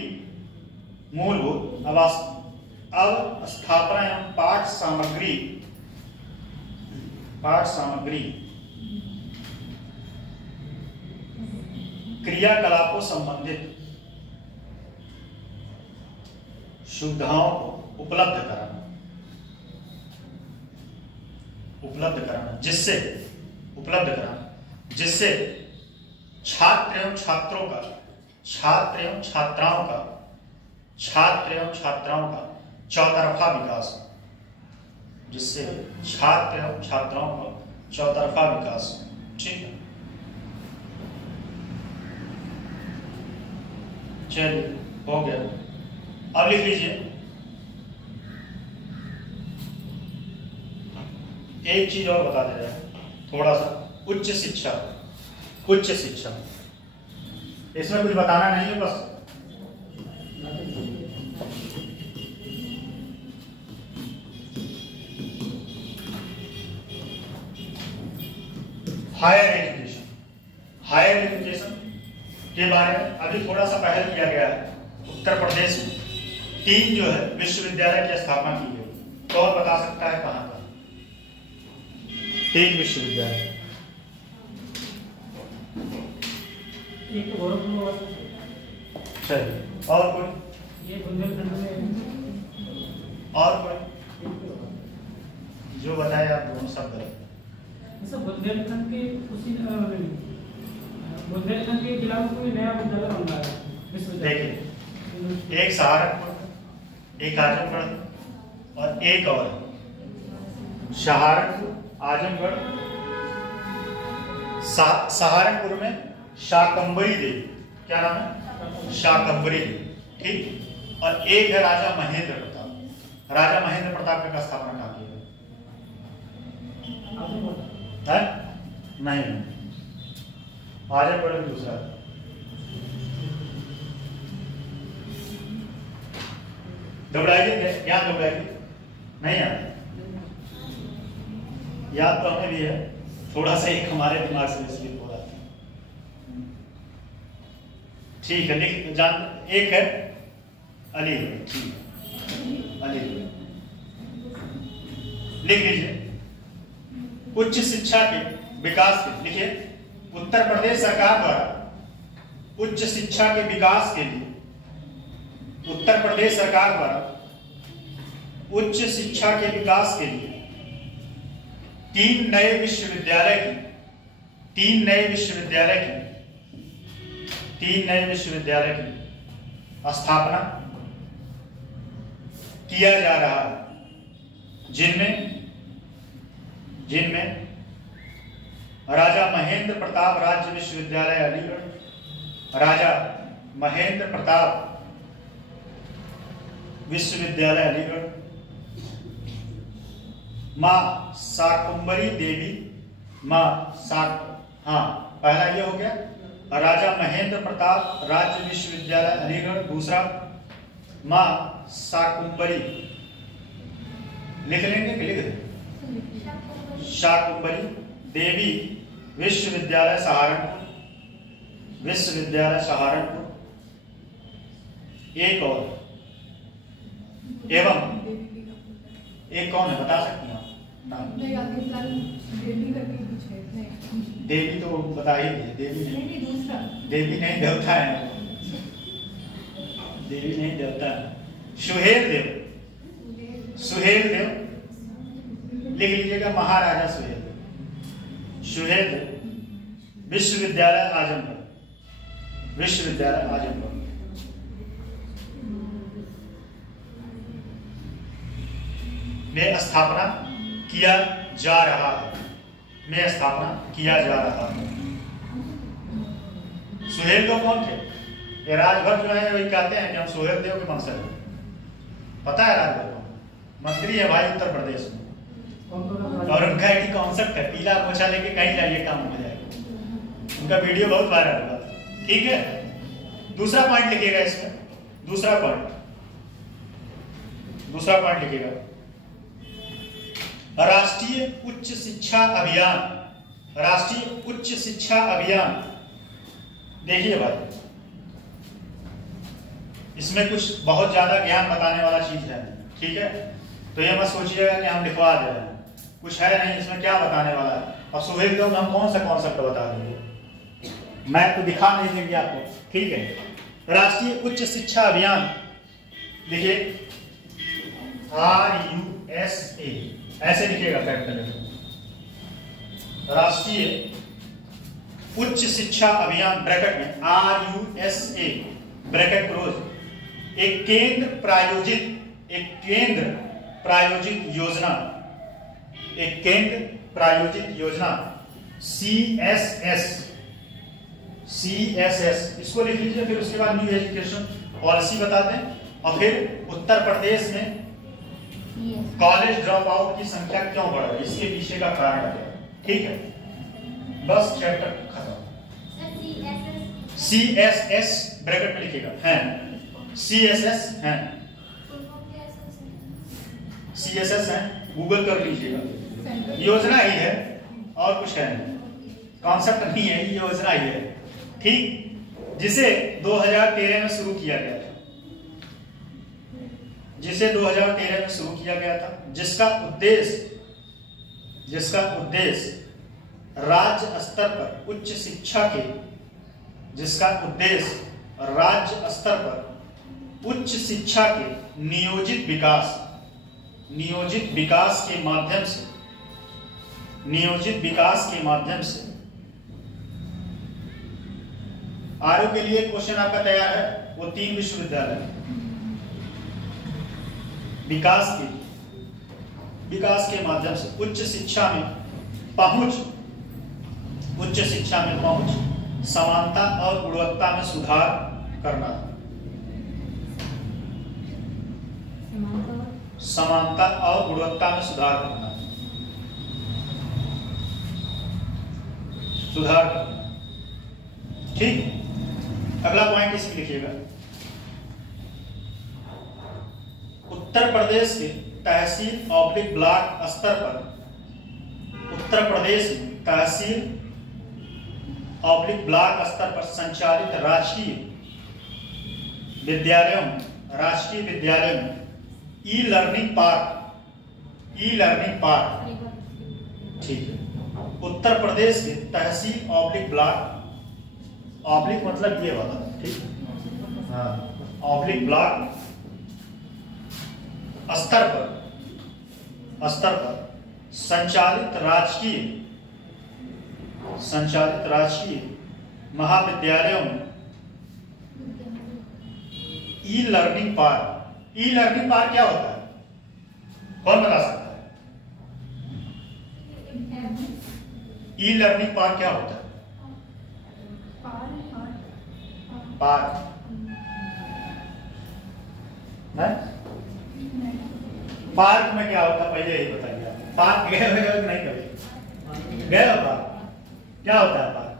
मूलभूत अवस्थापना एवं पाठ्य सामग्री क्रियाकलापों संबंधित सुविधाओं को उपलब्ध कराना, जिससे छात्र एवं छात्राओं का चौतरफा विकास हो, ठीक है। चलिए, हो गया। अब लिख लीजिए, एक चीज और बता दे रहा है थोड़ा सा। उच्च शिक्षा, इसमें कुछ बताना नहीं है, बस हायर एजुकेशन के बारे में अभी थोड़ा सा पहल किया गया है। उत्तर प्रदेश में 3 जो है विश्वविद्यालय की स्थापना की गई। कौन बता सकता है कहां पर? 3 विश्वविद्यालय। एक गोरखपुर, चलिए, और कोई? ये बुंदेलखंड में, और कोई जो बताए आप दोनों शब्द? बुंदेलखंड के बुंदेलखंड के जिला में कोई नया विद्यालय बन रहा है। देखिए, एक सहारनपुर, एक आजमगढ़ और एक और सहारनपुर, आजमगढ़। सहारनपुर में शाकंभरी देवी, क्या नाम है? शाकंभरी देवी, ठीक। और एक है राजा महेंद्र प्रताप। राजा महेंद्र प्रताप का स्थापना कहाँ की है? नहीं, आजमगढ़ में दूसरा। दोहराइए, याद दोहराइए। नहीं याद? याद तो हमें भी है, थोड़ा सा एक हमारे दिमाग से स्लिप हो रहा था। ठीक है, लिख जान। एक है अलीगढ़, ठीक, अलीगढ़ लिख लीजिए। उच्च शिक्षा के विकास के, लिखिए, उत्तर प्रदेश सरकार द्वारा उच्च शिक्षा के विकास के लिए, उत्तर प्रदेश सरकार द्वारा उच्च शिक्षा के विकास के लिए 3 नए विश्वविद्यालय की स्थापना किया जा रहा है, जिनमें राजा महेंद्र प्रताप राज्य विश्वविद्यालय अलीगढ़, राजा महेंद्र प्रताप विश्वविद्यालय अलीगढ़, मां शाकंभरी देवी, पहला ये हो गया, राजा महेंद्र प्रताप राज्य विश्वविद्यालय अलीगढ़। दूसरा मां शाकंभरी, लिख लेंगे कि लिख दें? शाकंभरी देवी विश्वविद्यालय सहारनपुर, एक और, एवं एक कौन है, बता सकती हैं आप नाम? कुछ है नहीं। देवी तो बता ही दिए, देवी नहीं, नहीं दूसरा देवी नहीं देवता है, देवी नहीं देवता है। सुहेल देव, सुहेल देव लिख लीजिएगा, महाराजा सुहेल देव। सुहेल देव विश्वविद्यालय आजमगढ़, विश्वविद्यालय आजमगढ़ में स्थापना किया जा रहा है, में स्थापना किया जा रहा है। सुहेल देव कौन थे? ये राजभर जो है वही कहते हैं कि हम सुहेल देव के वंशज हैं। पता है राजभर कौन? मंत्री है भाई उत्तर प्रदेश में, और उनका एक कॉन्सेप्ट है, पीला पोछा लेके कहीं जाइए काम हो जाएगा। उनका वीडियो बहुत वायरल हुआ था। ठीक है, दूसरा पॉइंट लिखिएगा इसमें, दूसरा पॉइंट, दूसरा पॉइंट लिखिएगा, राष्ट्रीय उच्च शिक्षा अभियान, राष्ट्रीय उच्च शिक्षा अभियान। देखिए भाई, इसमें कुछ बहुत ज्यादा ज्ञान बताने वाला चीज है, ठीक है, तो ये मत सोचिएगा कि हम लिखवा दे रहे हैं, कुछ है नहीं इसमें, क्या बताने वाला है। और सुहेल देव में हम कौन सा कॉन्सेप्ट बता देंगे, मैं तो दिखा नहीं देंगे आपको, ठीक है। राष्ट्रीय उच्च शिक्षा अभियान देखिए, RUSA ऐसे लिखिएगा कैपिटल में, राष्ट्रीय उच्च शिक्षा अभियान ब्रैकेट में RUSA ब्रैकेट क्लोज, एक केंद्र प्रायोजित, एक केंद्र प्रायोजित योजना, एक केंद्र प्रायोजित योजना CSS, इसको लिख लीजिए। फिर उसके बाद न्यू एजुकेशन पॉलिसी बताते हैं, और फिर उत्तर प्रदेश में कॉलेज ड्रॉप आउट की संख्या क्यों बढ़ रही है, इसके पीछे का कारण है, ठीक है। बस चैप्टर खत्म। CSS ब्रैकेट में लिखिएगा, है CSS है, CSS है, गूगल कर लीजिएगा। योजना ही है और कुछ है नहीं, कॉन्सेप्ट नहीं है, योजना ही है, ठीक, जिसे 2013 में शुरू किया गया था, जिसे 2013 में शुरू किया गया था, जिसका उद्देश्य राज्य स्तर पर उच्च शिक्षा के, जिसका उद्देश्य राज्य स्तर पर उच्च शिक्षा के नियोजित विकास के माध्यम से, नियोजित विकास के माध्यम से। आरओ के लिए क्वेश्चन आपका तैयार है, वो 3 विश्वविद्यालय विकास के माध्यम से उच्च शिक्षा में पहुंच, उच्च शिक्षा में पहुंच, समानता और गुणवत्ता में सुधार करना, समानता और गुणवत्ता में सुधार करना, सुधार करना, ठीक। अगला पॉइंट इसमें लिखिएगा, उत्तर प्रदेश के तहसील ऑब्लिक ब्लॉक स्तर पर, उत्तर प्रदेश में तहसील ऑब्लिक ब्लॉक स्तर पर संचालित राजकीय विद्यालयों में ई लर्निंग पार्क, ठीक है। उत्तर प्रदेश के तहसील ऑब्लिक ब्लॉक, ऑब्लिक मतलब ये वाला, ठीक, हाँ, ऑब्लिक ब्लॉक स्तर पर संचालित राजकीय महाविद्यालयों में ई लर्निंग पार्क क्या होता है, कौन बता सकता है? ई लर्निंग पार्क क्या होता है? पार्क पार्क में क्या होता है पहले ही बताइए आप। पार्क गए हुए हो नहीं, कभी गए हो पार्क? क्या होता है पार्क?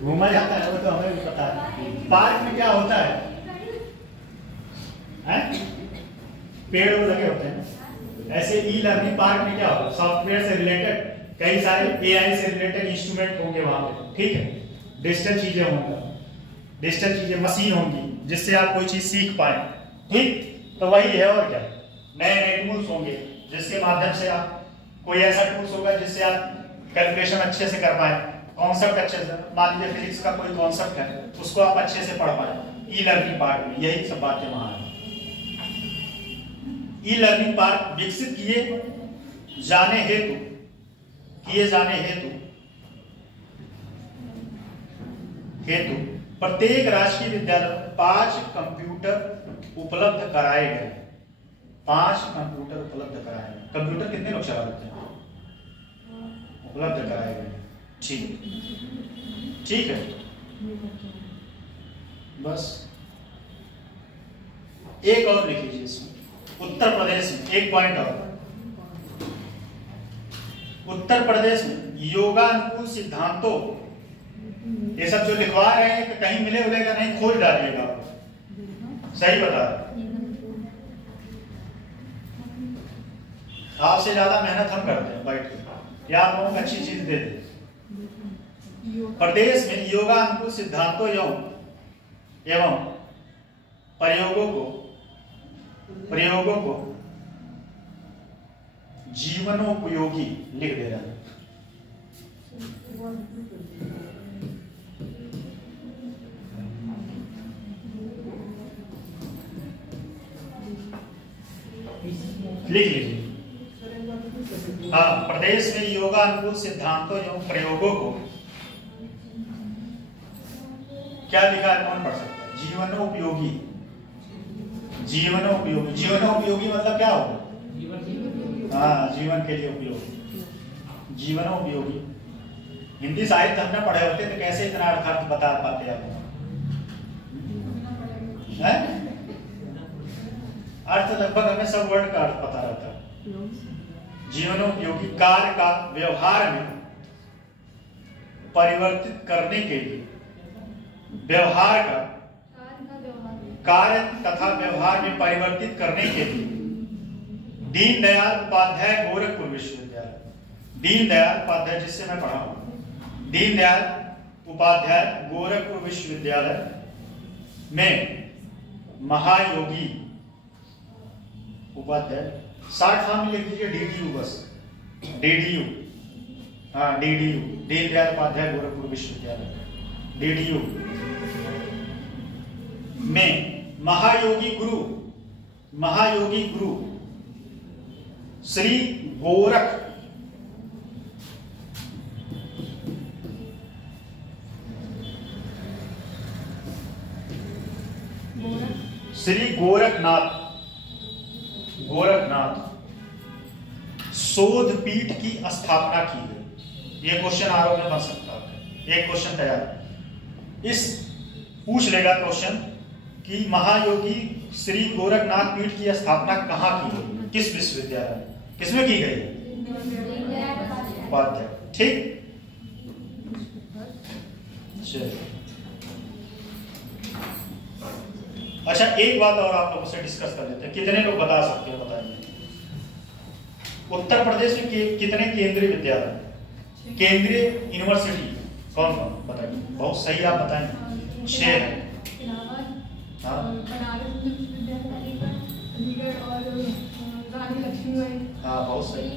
घूमा जाता है, वो तो हमें भी पता है। पार्क में क्या होता है? पेड़ लगे होते हैं। ऐसे ई लर्निंग पार्क में क्या होगा, सॉफ्टवेयर से रिलेटेड कई सारे एआई से रिलेटेड इंस्ट्रूमेंट होंगे वहां पे, ठीक है, डिजिटल चीजें होंगी, डिजिटल चीजें, मशीन होंगी जिससे आप कोई चीज सीख पाए, ठीक। तो वही है, और क्या, नए नए टूल्स होंगे जिसके माध्यम से आप कोई ऐसा टूल्स होगा जिससे आप कैलकुलेशन अच्छे से कर पाए, कॉन्सेप्ट अच्छे से, मान लीजिए फिजिक्स का कोई कॉन्सेप्ट है उसको आप अच्छे से पढ़ पाए। ई लर्निंग पार्ट में यही सब बातें वहां है। ई लर्निंग पार्ट विकसित किए जाने हेतु प्रत्येक राजकीय विद्यालय में 5 कंप्यूटर उपलब्ध कराए गए। 5 कंप्यूटर उपलब्ध कराए गए। कंप्यूटर कितने लोग चला लेते हैं? उपलब्ध कराए गए। ठीक है, बस एक और लिख लीजिए इसमें। उत्तर प्रदेश में एक पॉइंट और, उत्तर प्रदेश में योगानुकूल सिद्धांतों, ये सब जो लिखवा रहे हैं कि कहीं मिले उलेगा नहीं, खोज डालिएगा। सही बता रहे, आपसे ज्यादा मेहनत हम करते हैं बैठ के, या आप लोगों को अच्छी चीज दे दे। प्रदेश में योगानुकूल सिद्धांतों एवं प्रयोगों को जीवनोपयोगी लिख दे रहा है। लिख लीजिए। हाँ, प्रदेश में योगानुकूल सिद्धांतों एवं प्रयोगों को क्या लिखा है, कौन पढ़ सकता है? जीवनोपयोगी। जीवनोपयोगी मतलब क्या होगा? हाँ, जीवन के लिए उपयोगी, जीवनोपयोगी। हिंदी साहित्य हमने पढ़े होते तो कैसे इतना अर्थ बता पाते आप? अर्थ लगभग हमें सब वर्ड का अर्थ पता रहता है। जीवनोपयोगी कार्य का व्यवहार में परिवर्तित करने के लिए, व्यवहार का कार्य तथा व्यवहार में परिवर्तित करने के लिए दीनदयाल उपाध्याय गोरखपुर विश्वविद्यालय, दीनदयाल उपाध्याय जिससे मैं पढ़ा हूं, दीनदयाल उपाध्याय गोरखपुर विश्वविद्यालय में महायोगी उपाध्याय, 60 फॉर्म लिख दीजिए DDU, बस DDU, हाँ DDU, दीनदयाल उपाध्याय गोरखपुर विश्वविद्यालय DDU में महायोगी गुरु श्री गोरखनाथ शोध पीठ की स्थापना की गई। ये क्वेश्चन आरोप में बन सकता है। एक क्वेश्चन तैयार, इस पूछ लेगा क्वेश्चन कि महायोगी श्री गोरखनाथ पीठ की स्थापना कहाँ की गई, किस विश्वविद्यालय में, किसमें की गई? उपाध्याय। ठीक, अच्छा एक बात और आप लोगों से डिस्कस कर लेते हैं। कितने लोग बता सकते हैं, बताइए। उत्तर प्रदेश में कितने केंद्रीय विद्यालय, केंद्रीय यूनिवर्सिटी कौन कौन, बताइए। बहुत सही, आप बताएं। 6 है। हाँ, हाँ बहुत सही।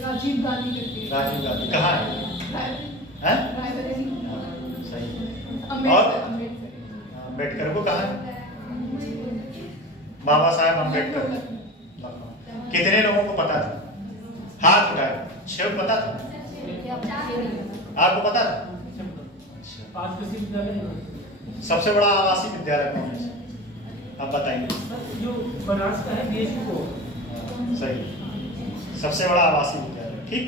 राजीव गांधी कहाँ है? सही। और अम्बेडकर को कहाँ है? बाबा साहेब अम्बेडकर। कितने लोगों को पता था? हाथ उठाए। 6 पता था? आपको पता था? सबसे बड़ा आवासीय विद्यालय कौन है, आप बताइए। जो बनारस का है BHU को। सही, सबसे बड़ा आवासीय विद्यालय। ठीक,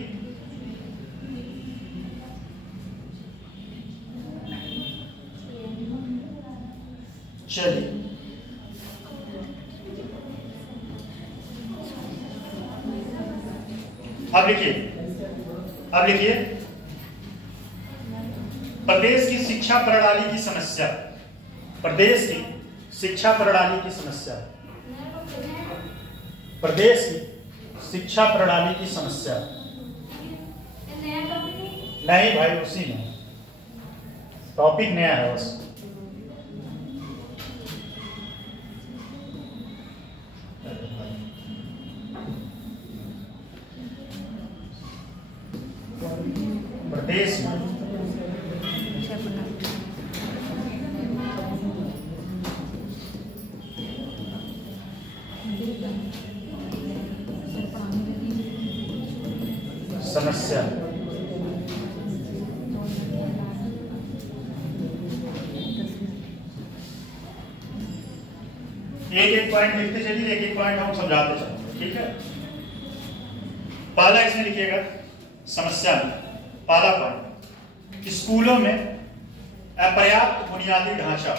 चलिए अब लिखिए प्रदेश की शिक्षा प्रणाली की समस्या, प्रदेश की शिक्षा प्रणाली की समस्या, प्रदेश की शिक्षा प्रणाली की समस्या। नहीं भाई, उसी में टॉपिक नया है बस। समस्या। एक एक पॉइंट लिखते चलिए, एक एक पॉइंट हम समझाते चलेंगे, ठीक है। पहला इसमें लिखिएगा समस्या में, पहला पॉइंट, स्कूलों में अपर्याप्त बुनियादी ढांचा।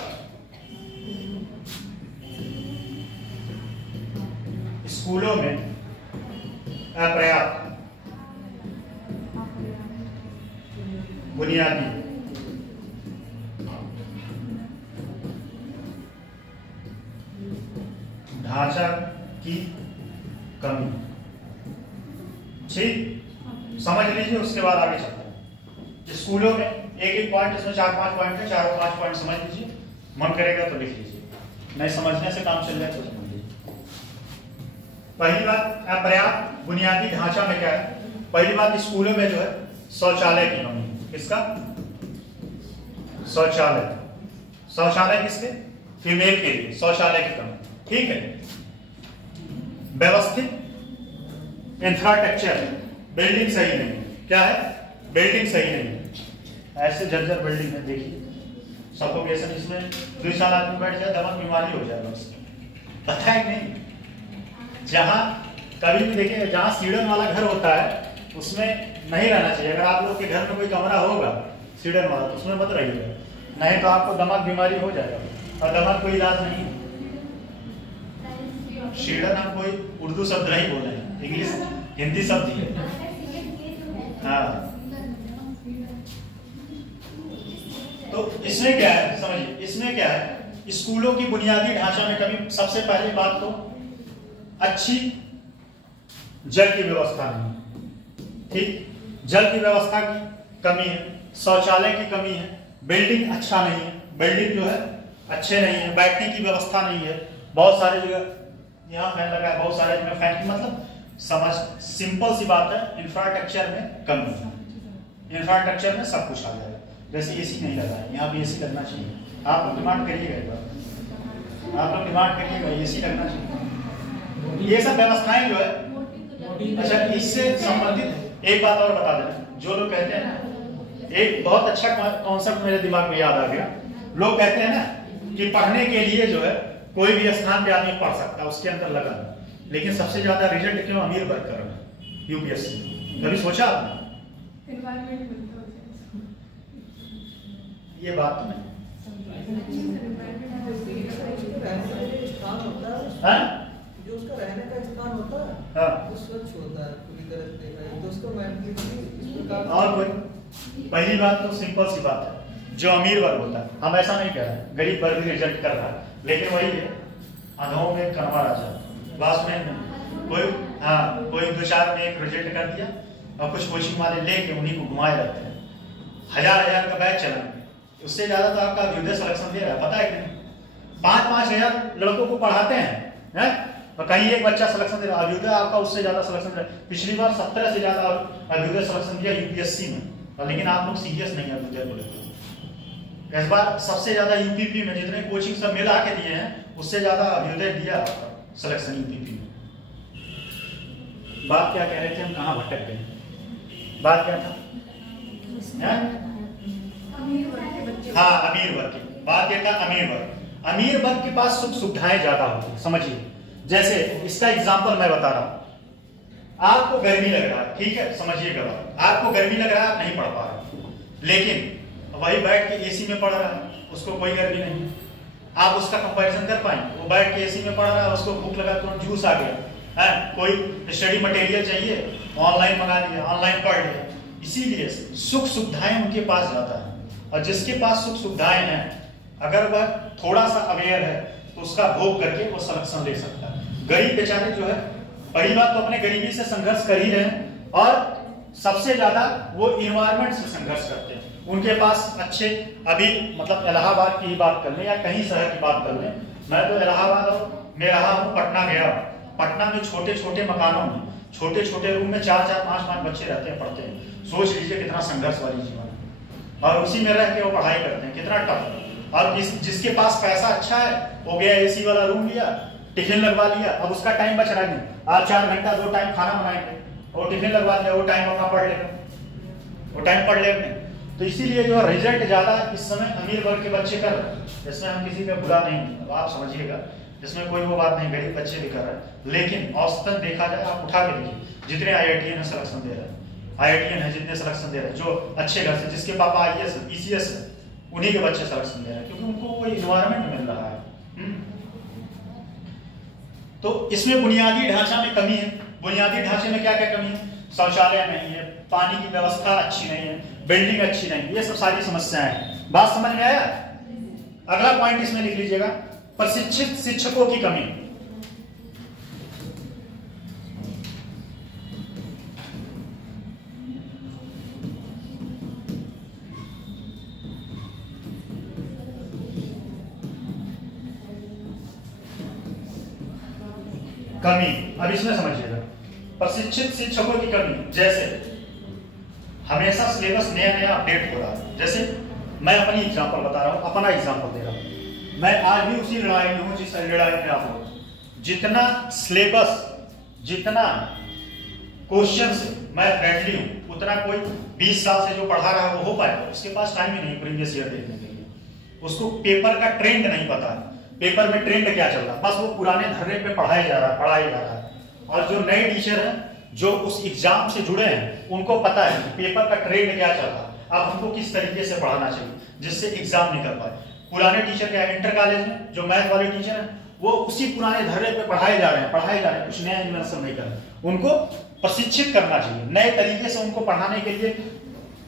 स्कूलों में अपर्याप्त बुनियादी ढांचा की कमी। ठीक, समझ लीजिए, उसके बाद आगे चलते हैं। स्कूलों में एक एक पॉइंट, इसमें 4-5 पॉइंट है, 4-5 पॉइंट समझ लीजिए, मन करेगा तो लिख लीजिए, नहीं समझने से काम चल जाए तो समझ लीजिए। पहली बात, अपर्याप्त बुनियादी ढांचा में क्या है? पहली बात, स्कूलों में जो है शौचालय की कमी। किसका? शौचालय। शौचालय किसके? फीमेल के लिए शौचालय की कमी, ठीक है। व्यवस्थित इंफ्रास्ट्रक्चर, बिल्डिंग सही नहीं। क्या है? बिल्डिंग सही नहीं। ऐसे जर्जर बिल्डिंग है, देखिए सफोकेशन, इसमें 2 साल आदमी बैठ जाए दमा बीमारी हो जाएगा उसको, पता है नहीं। जहां कभी भी देखिए, जहां सीढ़न वाला घर होता है उसमें नहीं रहना चाहिए। अगर आप लोग के घर में कोई कमरा होगा सीढ़न वाला तो उसमें मत रहिएगा, नहीं तो आपको दमा बीमारी हो जाएगा। और दमा कोई इलाज नहीं। शीडन हम कोई उर्दू शब्द नहीं बोल रहे हैं, इंग्लिश हिंदी शब्द ही है। हाँ, तो इसमें क्या है समझिए, इसमें क्या है? स्कूलों की बुनियादी ढांचा में कमी। सबसे पहली बात तो अच्छी जल की व्यवस्था नहीं, ठीक, जल की व्यवस्था की कमी है, शौचालय की कमी है, बिल्डिंग अच्छा नहीं है, बिल्डिंग जो है अच्छे नहीं है, बैठने की व्यवस्था नहीं है। बहुत सारे जगह यहाँ फैन लगा है, बहुत सारे जगह फैन की, मतलब समझ सिंपल सी बात है, इंफ्रास्ट्रक्चर में कमी है। इंफ्रास्ट्रक्चर में सब कुछ आ जाएगा। जैसे एसी नहीं लगा है, यहाँ भी एसी लगना चाहिए। आप लोग डिमांड करिएगा एक बार, आप लोग डिमांड करिएगा एसी लगना चाहिए। ये सब व्यवस्थाएं जो है, अच्छा इससे संबंधित एक बात और बता दें। जो लोग कहते हैं ना, एक बहुत अच्छा कॉन्सेप्ट मेरे दिमाग में याद आ गया। लोग कहते हैं ना कि पढ़ने के लिए जो है कोई भी स्थान पे आदमी पढ़ सकता है, उसके अंदर लगा। लेकिन सबसे ज्यादा रिजल्ट क्यों अमीर वर्ग कर रहा है यूपीएससी? कभी सोचा आपने? ये बात तो नहीं है, जो उसका रहने का स्थान होता है, हाँ, वो स्वच्छ होता है पूरी तरह से देखा जाए तो उसको मेंटली इस प्रकार। और कोई? पहली बात तो सिंपल सी बात है, जो अमीर वर्ग होता है, हम ऐसा नहीं कह रहे हैं, गरीब वर्ग भी रिजल्ट कर रहा है, लेकिन वही है अधों में कनवा राजा। बात में कोई, हाँ, कोई 2-4 में एक रिजल्ट कर दिया और कुछ कोचिंग वाले लेके उन्हीं को घुमाए रहते हैं, 1000-1000 का बैच चलाएंगे। उससे ज्यादा तो आपका अभ्युदय सिलेक्शन दे रहा है, पता है कि नहीं? 5-5 हजार लड़कों को पढ़ाते हैं, और कहीं एक बच्चा सिलेक्शन दे रहा है। अभ्युदय आपका उससे ज्यादा सिलेक्शन दे रहा है। पिछली बार 17 से ज्यादा अभ्युदय सिलेक्शन दिया यूपीएससी में, लेकिन आप लोग सीरियस नहीं है अभ्युदय को लेकर। इस बार सबसे ज्यादा यूपीपी में जितने कोचिंग सब मिला के दिए हैं, उससे ज्यादा अभ्युदय दिया सिलेक्शन यूपीपी में। बात क्या कह रहे थे हम, कहाँ भटक गए? बात क्या था? हाँ, अमीर वर्ग की बात ये था। अमीर वर्ग, अमीर वर्ग के पास सुख सुविधाएं ज्यादा होती है। समझिए, जैसे इसका एग्जांपल मैं बता रहा हूं। आपको गर्मी लग रहा है, ठीक है, समझिएगा बात, आपको गर्मी लग रहा है, आप नहीं पढ़ पा रहे, लेकिन वही बैठ के एसी में पढ़ रहा है, उसको कोई गर्मी नहीं। आप उसका कंपैरिजन कर पाएंगे? वो बैठ के एसी में पढ़ रहा है, उसको भूख लगा, तुरंत जूस आ गया है, कोई स्टडी मटेरियल चाहिए, ऑनलाइन मंगा लिया, ऑनलाइन पढ़ लिया। इसीलिए सुख सुविधाएं उनके पास ज्यादा है। और जिसके पास सुख सुविधाएं हैं, अगर वह थोड़ा सा अवेयर है तो उसका भोग करके वो सिलेक्शन ले सकता है। गरीब बेचारे जो है, बड़ी बात तो अपने गरीबी से संघर्ष कर ही रहे हैं, और सबसे ज्यादा वो इन्वायरमेंट से संघर्ष करते हैं। उनके पास अच्छे, अभी मतलब इलाहाबाद की ही बात कर लें या कहीं शहर की बात कर लें, मैं तो इलाहाबाद में रहा हूँ, पटना गया। पटना में छोटे छोटे मकानों में, छोटे छोटे रूम में 4-4, 5-5 बच्चे रहते हैं, पढ़ते हैं। सोच लीजिए कितना संघर्ष वाली जीवन है, और उसी में रह के वो पढ़ाई करते हैं, कितना टफ। और जिसके पास पैसा अच्छा है, वो गया एसी वाला रूम लिया, टिफिन लगवा लिया, अब उसका टाइम बच रहा है। आप 4 घंटा 2 टाइम खाना बनाएंगे, वो टिफिन लगवा दिया, वो टाइम अपना पढ़ लेगा, वो टाइम पढ़ ले। तो इसीलिए जो रिजल्ट ज्यादा इस समय अमीर वर्ग के बच्चे कर रहे हैं। इसमें हम किसी का बुरा नहीं, आप समझिएगा, इसमें कोई वो बात नहीं, गरीब बच्चे भी कर रहे हैं। लेकिन औसतन देखा जाए, आप उठा के देखिए, जितने IITian है सिलेक्शन दे रहे हैं, IITian है जितने सिलेक्शन दे रहे हैं, जो अच्छे घर से, जिसके पापा IAS है, ECS है, उन्हीं के बच्चे सिलेक्शन दे रहे हैं, क्योंकि उनको कोई इन्वायरमेंट मिल रहा है। तो इसमें बुनियादी ढांचा में कमी है। बुनियादी ढांचे में क्या क्या कमी है? शौचालय नहीं है, पानी की व्यवस्था अच्छी नहीं है, बिल्डिंग अच्छी नहीं है, ये सब सारी समस्याएं हैं। बात समझ में आया? अगला पॉइंट इसमें लिख लीजिएगा, प्रशिक्षित शिक्षकों की कमी। कमी, अब इसमें समझिएगा, प्रशिक्षित शिक्षकों की कमी। जैसे हमेशा सिलेबस नया नया अपडेट हो रहा है। जैसे मैं अपनी एग्जांपल बता रहा हूं, अपना एग्जांपल दे रहा हूं। मैं आज भी उसी लड़ाई में हूं जिस लड़ाई में आप हो। जितना सिलेबस, जितना क्वेश्चन से मैं फ्रेंडली हूं, उतना कोई 20 साल से जो पढ़ा रहा है वो हो पाएगा? उसके पास टाइम ही नहीं प्रीवियस ईयर देखने के लिए। उसको पेपर का ट्रेंड नहीं पता है, पेपर में ट्रेंड क्या चल रहा है, बस वो पुराने धर्रे पे पढ़ाया जा रहा है। और जो नए टीचर हैं जो उस एग्जाम से जुड़े हैं, उनको पता है कि पेपर का ट्रेंड क्या चल रहा है, अब हमको किस तरीके से पढ़ाना चाहिए जिससे एग्जाम निकल पाए। पुराने टीचर क्या है, इंटर कॉलेज में जो मैथ वाले टीचर हैं, वो उसी पुराने धर्रे पे पढ़ाए जा रहे हैं, कुछ नया इन्वेंशन नहीं कर रहे। उनको प्रशिक्षित करना चाहिए नए तरीके से उनको पढ़ाने के लिए।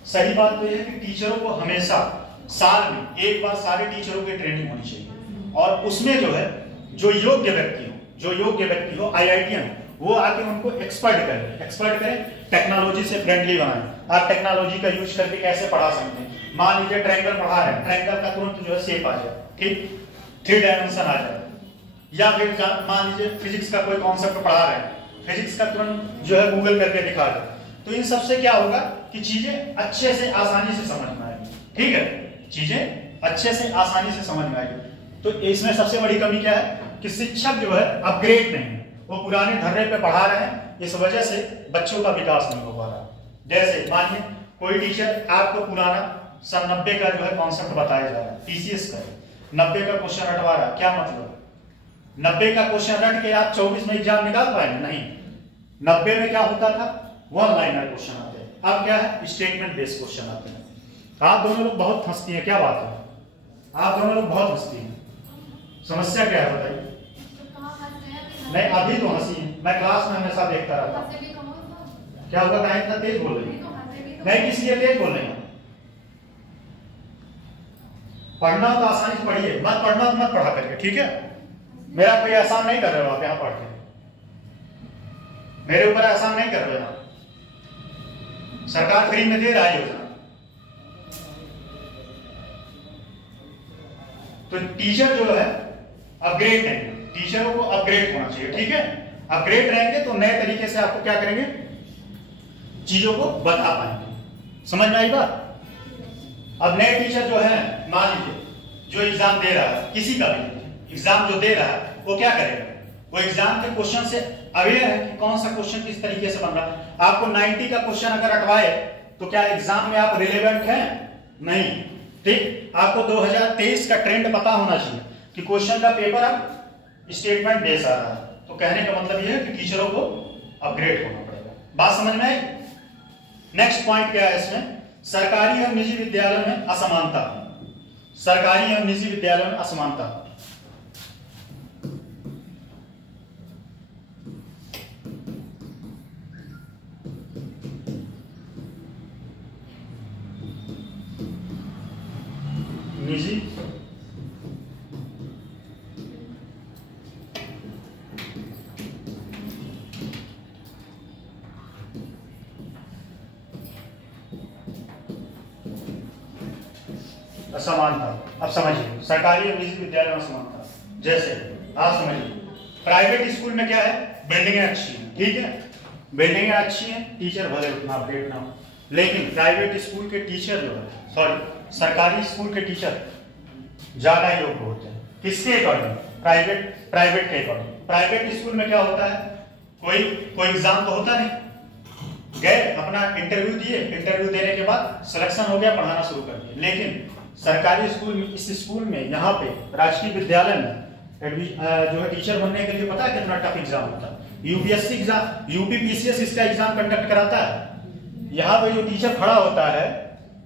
सही बात तो यह है कि टीचरों को हमेशा साल में एक बार सारे टीचरों की ट्रेनिंग होनी चाहिए, और उसमें जो है जो योग्य व्यक्ति हो IITian, वो आके उनको एक्सपर्ट करें, टेक्नोलॉजी से फ्रेंडली बनाएं। आप टेक्नोलॉजी का यूज करके कैसे पढ़ा सकते हैं? मान लीजिए ट्रायंगल पढ़ा रहे हैं, ट्रायंगल का तुरंत जो है शेप आ जाए, ठीक, 3 डायमेंशन आ जाए। या फिर मान लीजिए फिजिक्स का कोई कॉन्सेप्ट पढ़ा रहे हैं, फिजिक्स का तुरंत जो है गूगल करके दिखा दे। तो इन सबसे क्या होगा कि चीजें अच्छे से आसानी से समझ में आएगी। ठीक है, चीजें अच्छे से आसानी से समझ में आएगी। तो इसमें सबसे बड़ी कमी क्या है कि शिक्षक जो है अपग्रेड नहीं है, वो पुराने धर्रे पे पढ़ा रहे हैं, इस वजह से बच्चों का विकास नहीं हो पा रहा। जैसे मानिए कोई टीचर आपको पुराना सन 90 का जो है कॉन्सेप्ट बताया जा रहा है, TCS का 90 का क्वेश्चन रटवा रहा है, क्या मतलब? 90 का क्वेश्चन रट के आप 24 में एग्जाम निकाल पाएंगे? नहीं। 90 में क्या होता था, 1 लाइनर क्वेश्चन आते हैं, अब क्या है, स्टेटमेंट बेस्ड क्वेश्चन आते हैं। आप दोनों लोग बहुत हंसती हैं, क्या बात है? आप दोनों लोग बहुत हंसती हैं, समस्या क्या है बताइए? नहीं, अभी तो हंसी है, मैं क्लास में हमेशा देखता रहता हूँ। क्या होगा, कहीं इतना तेज बोल रही है? नहीं, किसी लिए तेज बोल रही है? पढ़ना तो आसानी से पढ़िए, मत पढ़ना तो मत पढ़ा करके, ठीक है? मेरा कोई एहसान नहीं कर रहे हो आप यहाँ पढ़ के, मेरे ऊपर एहसान नहीं कर रहे हो आप। सरकार फ्री में दे रहा है योजना। तो टीचर जो है अपग्रेड नहीं, टीचरों को अपग्रेड होना चाहिए। ठीक है, अपग्रेड रहेंगे तो नए तरीके से आपको क्या करेंगे, चीजों को बता पाएंगे। समझ में आई बात? अब नए टीचर जो है, मान लीजिए जो एग्जाम दे रहा है, किसी का भी एग्जाम जो दे रहा है, वो क्या करेगा, वो एग्जाम के क्वेश्चन से अवेयर है कि कौन सा क्वेश्चन किस तरीके से बन रहा है। आपको 90 का क्वेश्चन अगर रटवाए तो क्या एग्जाम में आप रिलेवेंट हैं? नहीं। ठीक, आपको 2023 का ट्रेंड पता होना चाहिए कि क्वेश्चन का पेपर अब स्टेटमेंट बेस आ रहा है। तो कहने का मतलब यह है कि टीचरों को अपग्रेड होना पड़ेगा। बात समझ में आई? नेक्स्ट पॉइंट क्या है इसमें, सरकारी और निजी विद्यालयों में असमानता। सरकारी और निजी विद्यालयों में असमानता। निजी असमानता। अब समझिए सरकारी और निजी विद्यालय में असमानता। जैसे आप समझिए प्राइवेट स्कूल में क्या है, बिल्डिंगें अच्छी हैं, ठीक है, बिल्डिंगें अच्छी हैं, टीचर भले उतना अपडेट ना हो, लेकिन प्राइवेट स्कूल के टीचर जो है, सरकारी स्कूल के टीचर ज्यादा योग्य होते हैं। किसके अकॉर्डिंग? प्राइवेट के अकॉर्डिंग। प्राइवेट स्कूल में क्या होता है, कोई एग्जाम तो होता नहीं, गए, अपना इंटरव्यू दिए, इंटरव्यू देने के बाद सिलेक्शन हो गया, पढ़ाना शुरू कर दिया। लेकिन सरकारी स्कूल में, इस स्कूल में, यहाँ पे राजकीय विद्यालय में जो है टीचर बनने के लिए पता है कितना टफ एग्जाम होता है। यूपीएससी एग्जाम, यूपीपीसीएस इसका एग्जाम कंडक्ट कराता है। यहाँ पे जो टीचर खड़ा होता है,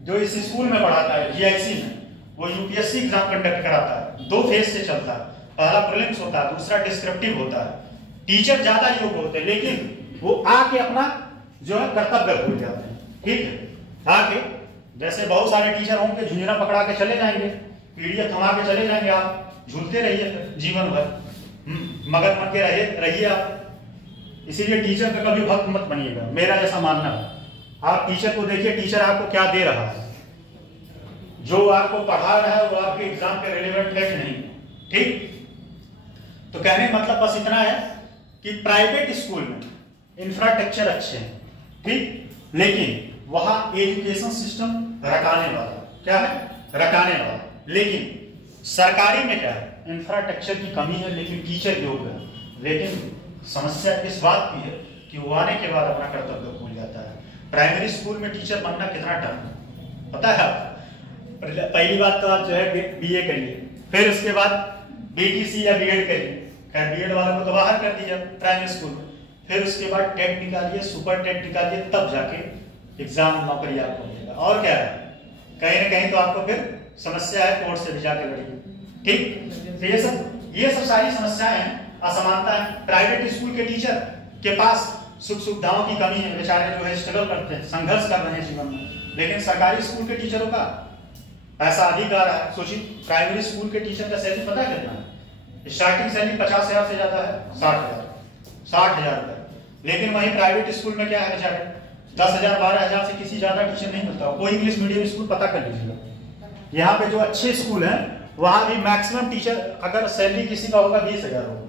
जो इस स्कूल में पढ़ाता है जीआईसी में, वो यूपीएससी एग्जाम कंडक्ट कराता है। 2 फेज से चलता है, पहला प्रीलिम्स होता है, दूसरा डिस्क्रिप्टिव होता है। टीचर ज्यादा योग्य होते हैं, लेकिन वो आके अपना जो है कर्तव्य भूल जाते हैं। ठीक है, आके जैसे बहुत सारे टीचर होंगे, झुंझुना पकड़ा के चले जाएंगे, पीडीएफ थमा के चले जाएंगे, आप झूलते रहिए जीवन भर, मगन बन के रहिए आप। इसीलिए टीचर का कभी भक्त मत बनिएगा, मेरा ऐसा मानना है। आप टीचर को देखिए, टीचर आपको क्या दे रहा है, जो आपको पढ़ा रहा है वो आपके एग्जाम पे रिलेवेंट है कि नहीं। ठीक, तो कहने का मतलब बस इतना है कि प्राइवेट स्कूल में इंफ्रास्ट्रक्चर अच्छे हैं, ठीक, लेकिन वहां एजुकेशन सिस्टम रटाने वाला, क्या है, रटाने वाला। लेकिन सरकारी में क्या है, इंफ्रास्ट्रक्चर की कमी है, लेकिन टीचर योग्य है। लेकिन समस्या इस बात की है कि वो आने के बाद अपना कर्तव्य भूल जाता है। प्राइमरी स्कूल में टीचर बनना कितना टफ है पता है आप? पहली बात तो आप जो है बीए करिए, फिर उसके बाद बीटीसी या बीएड करिए। खैर बीएड वालों को तो बाहर कर दिया प्राइमरी स्कूल में, फिर उसके बाद टेट निकालिए, सुपर टेट निकालिए, तब जाके एग्जाम नौकरी आपको मिलेगा। और क्या है, कहीं ना कहीं तो आपको फिर समस्या है, कोर्ट से भी जाके लड़ेगी। ठीक, तो ये सब सारी समस्याएं हैं, असमानता है। प्राइवेट स्कूल के टीचर के पास सुख सुविधाओं की कमी है, बेचारे जो है स्ट्रगल करते हैं, संघर्ष कर रहे हैं जीवन में। लेकिन सरकारी स्कूल के टीचरों का पैसा अधिक आ रहा है। सोचिए, प्राइमरी स्कूल के टीचर का सैलरी पता कितना है? स्टार्टिंग सैलरी 50,000 से ज्यादा है, 60,000 रुपए। लेकिन वहीं प्राइवेट स्कूल में क्या है, बेचारे 10,000 12,000 से किसी ज्यादा टीचर नहीं मिलता। कोई इंग्लिश मीडियम स्कूल पता कर लीजिएगा, यहाँ पे जो अच्छे स्कूल हैं वहां भी मैक्सिमम टीचर अगर सैलरी किसी का होगा 20,000 होगा,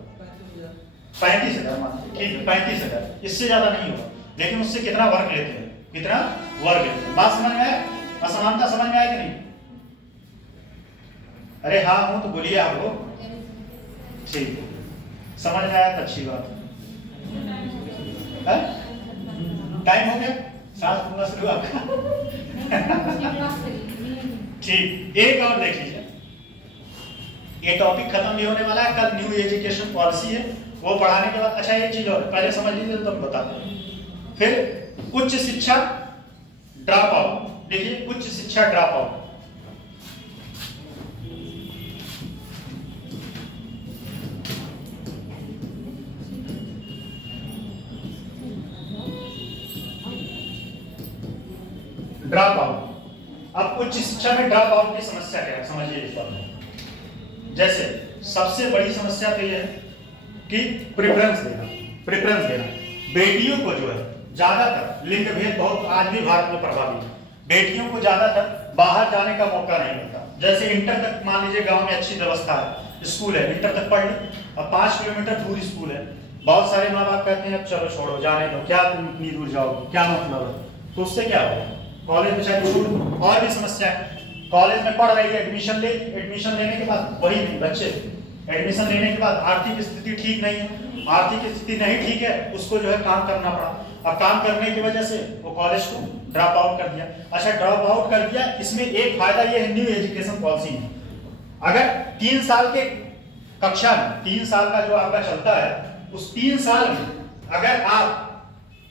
35,000 मान, ठीक है 35,000, इससे ज्यादा नहीं होगा। लेकिन उससे कितना वर्क लेते हैं, कितना वर्क लेते हैं। बात समझ में आया? असमानता समझ में आया कि नहीं? अरे हाँ हूं तो बोलिए आप लोग। ठीक, समझ में आया तो अच्छी बात है। टाइम हो गया, सांस पूरा शुरू आपका। ठीक, एक और देख लीजिए, ये टॉपिक खत्म भी होने वाला है। कल न्यू एजुकेशन पॉलिसी है, वो पढ़ाने के बाद। अच्छा एक चीज और पहले समझ लीजिए तो हम बताते हैं। फिर उच्च शिक्षा ड्रॉप आउट, देखिए उच्च शिक्षा ड्रॉप आउट। ड्रॉप आउट, अब उच्च शिक्षा में ड्रॉप आउट की समस्या क्या है समझिए इस बात में। जैसे सबसे बड़ी समस्या तो यह है कि प्रेफरेंस देना। बेटियों को जो है ज्यादातर, लिंग भेद बहुत आज भी भारत में प्रभावी है, बेटियों को ज्यादातर बाहर जाने का मौका नहीं मिलता। जैसे इंटर तक मान लीजिए गांव में अच्छी व्यवस्था है, स्कूल है, इंटर तक पढ़ ली, अब 5 किलोमीटर दूर स्कूल है। बहुत सारे माँ बाप कहते हैं अब चलो छोड़ो, जाने दो, क्या तुम इतनी दूर जाओगे, क्या मतलब है। तो उससे क्या होगा, कॉलेज में चाहे छोड़। और भी समस्या है, कॉलेज में पढ़ रही है, एडमिशन लेने के बाद वही बच्चे एडमिशन लेने के बाद आर्थिक स्थिति ठीक नहीं है, आर्थिक स्थिति नहीं ठीक है, उसको जो है काम करना पड़ा। अब काम करने की वजह से वो कॉलेज को ड्रॉप आउट कर दिया। अच्छा ड्रॉप आउट कर दिया, इसमें एक फायदा ये है न्यू एजुकेशन पॉलिसी में, अगर 3 साल के कक्षा में 3 साल का जो आपका चलता है, उस 3 साल में अगर आप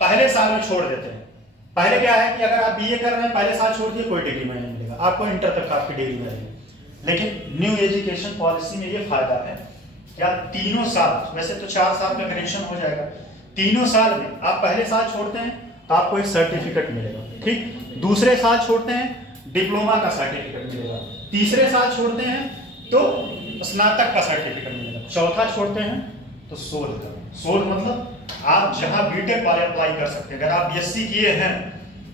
पहले साल में छोड़ देते हैं, पहले क्या है कि अगर आप बीए कर रहे हैं पहले साल छोड़ दिए, कोई डिग्री में नहीं मिलेगा आपको, इंटर तक आपकी डिग्री मिलेगी। लेकिन न्यू एजुकेशन पॉलिसी में ये फायदा है क्या, तीनों साल, वैसे तो 4 साल में ग्रेजुएशन हो जाएगा, तीनों साल में आप पहले साल छोड़ते हैं तो आपको एक सर्टिफिकेट मिलेगा, ठीक, दूसरे साल छोड़ते हैं डिप्लोमा का सर्टिफिकेट मिलेगा, तीसरे साल छोड़ते हैं तो स्नातक का सर्टिफिकेट मिलेगा, चौथा छोड़ते हैं तो शोध का। शोध मतलब आप जहां बीटेक वाले अप्लाई कर सकते हैं। अगर आप बीएससी किए हैं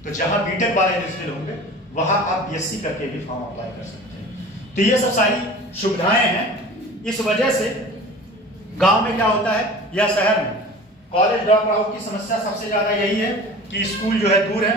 तो जहां बीटेक वाले एलिजिबल होंगे वहां आप बीएससी करके भी फॉर्म अप्लाई कर सकते हैं। तो ये सब सारी सुविधाएं हैं। इस वजह से गांव में क्या होता है या शहर में कॉलेज ड्रॉप आउट की समस्या सबसे ज्यादा यही है कि स्कूल जो है दूर है।